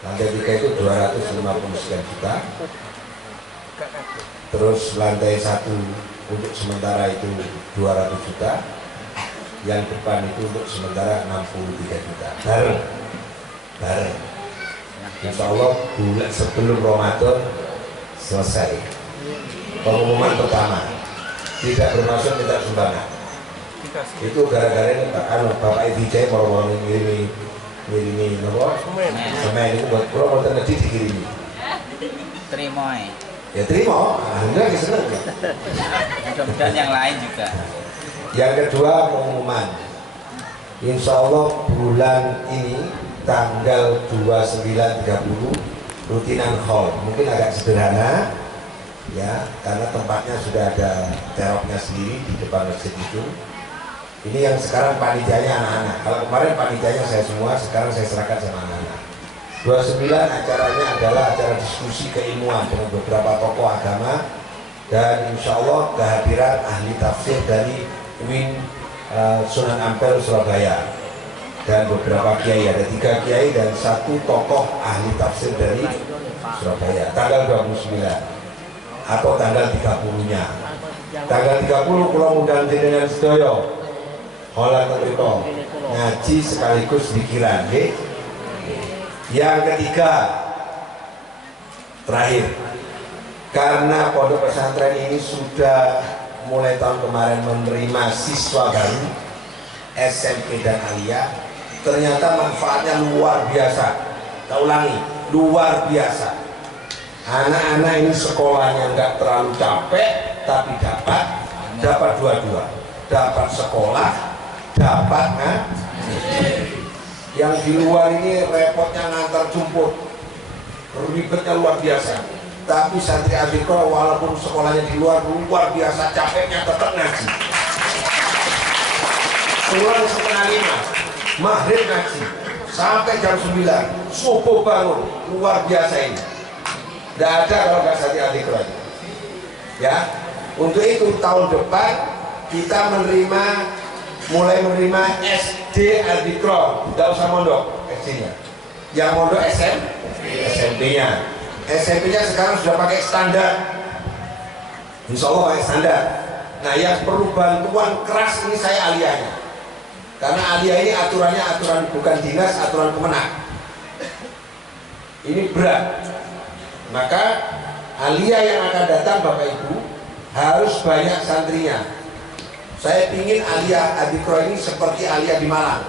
Lantai 3 itu 250 sekian juta. Terus lantai 1 untuk sementara itu 200 juta. Yang depan itu untuk sementara 63 juta. Bareng. Insya Allah bulan sebelum Ramadan selesai. Pengumuman pertama, tidak bermaksud minta sumbangan. Itu gara-gara ini Bapak Idijai mau ngirimi semen itu buat pulau mau ngedit dikirimi. Terima Ya terima, alhamdulillah seneng. mudah-mudahan yang lain juga. Yang kedua pengumuman, insya Allah bulan ini tanggal 29-30 rutinan haul, mungkin agak sederhana ya, karena tempatnya sudah ada teroknya sendiri di depan masjid itu. Ini yang sekarang panitianya anak-anak. Kalau kemarin panitianya saya semua, sekarang saya serahkan sama anak-anak. 29 acaranya adalah acara diskusi keilmuan dengan beberapa tokoh agama dan insya Allah kehadiran ahli tafsir dari UIN Sunan Ampel Surabaya dan beberapa kiai, ada 3 kiai dan 1 tokoh ahli tafsir dari Surabaya. Tanggal 29 atau tanggal 30-nya. Tanggal 30 pulau undang jenengan sedoyo. Hola Torito ngaji sekaligus pikiran. Yang ketiga terakhir, karena pondok pesantren ini sudah mulai tahun kemarin menerima siswa baru SMP dan Aliyah, ternyata manfaatnya luar biasa. Kita ulangi, luar biasa. Anak-anak ini sekolahnya nggak terlalu capek, tapi dapat dua-dua, dapat sekolah, dapat ngaji. Yang di luar ini repotnya ngantar jemput, ribetnya luar biasa. Tapi santri Al-Iqra walaupun sekolahnya di luar biasa capeknya tetap ngaji. Pulang setengah 5, maghrib ngaji sampai jam 9, subuh bangun, luar biasa ini. Tidak ada kalau nggak santri Al-Iqra. Ya, untuk itu tahun depan kita mulai menerima SD Al-Iqra, tidak usah mondok SD-nya. Yang mondok SMP-nya. SMP-nya sekarang sudah pakai standar. Insya Allah pakai standar. Nah, yang perlu bantuan keras ini saya aliyahnya. Karena aliyah ini aturannya aturan bukan dinas, aturan kemenang. Ini berat. Maka aliyah yang akan datang Bapak Ibu harus banyak santrinya. Saya ingin aliyah Al-Iqra ini seperti aliyah di Malang,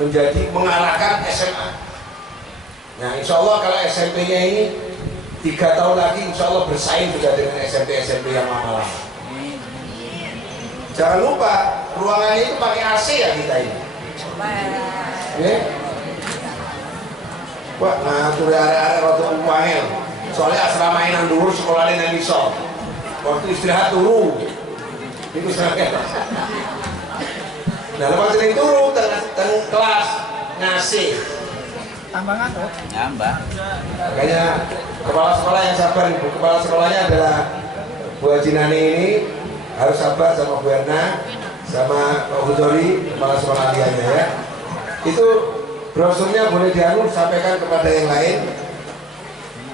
mengalahkan SMA. Nah, insya Allah kalau SMP-nya ini 3 tahun lagi, insya Allah bersaing juga dengan SMP yang lama-lama. Jangan lupa ruangannya itu pakai AC ya kita ini. Ya? Wah, nah tuh area-area waktu umpangel. Soalnya asrama mainan dulu sekolahnya yang bisa. Waktu istirahat dulu. Itu sangat. Nah, lepas itu turun tengah kelas ngasih. Tambah ngantuk. Nambah. Makanya kepala sekolah yang sabar, Ibu. Kepala sekolahnya adalah Bu Haji Nani ini harus sabar sama Bu Erna, sama Pak Hudori, kepala sekolah aliyahnya ya. Itu brosurnya boleh dianu sampaikan kepada yang lain.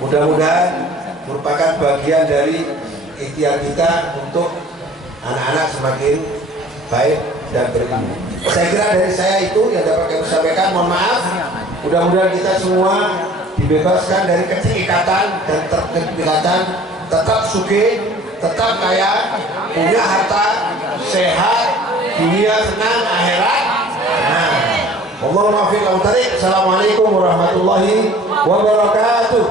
Mudah-mudahan merupakan bagian dari ikhtiar kita untuk anak-anak semakin baik dan berilmu. Saya kira dari saya itu yang dapat kami sampaikan. Mohon maaf. Mudah-mudahan kita semua dibebaskan dari keikatan dan terkeikatan, tetap sugih, tetap kaya, punya harta, sehat, dunia senang, akhirat. Nah, Allahumma fiqh. Assalamualaikum warahmatullahi wabarakatuh.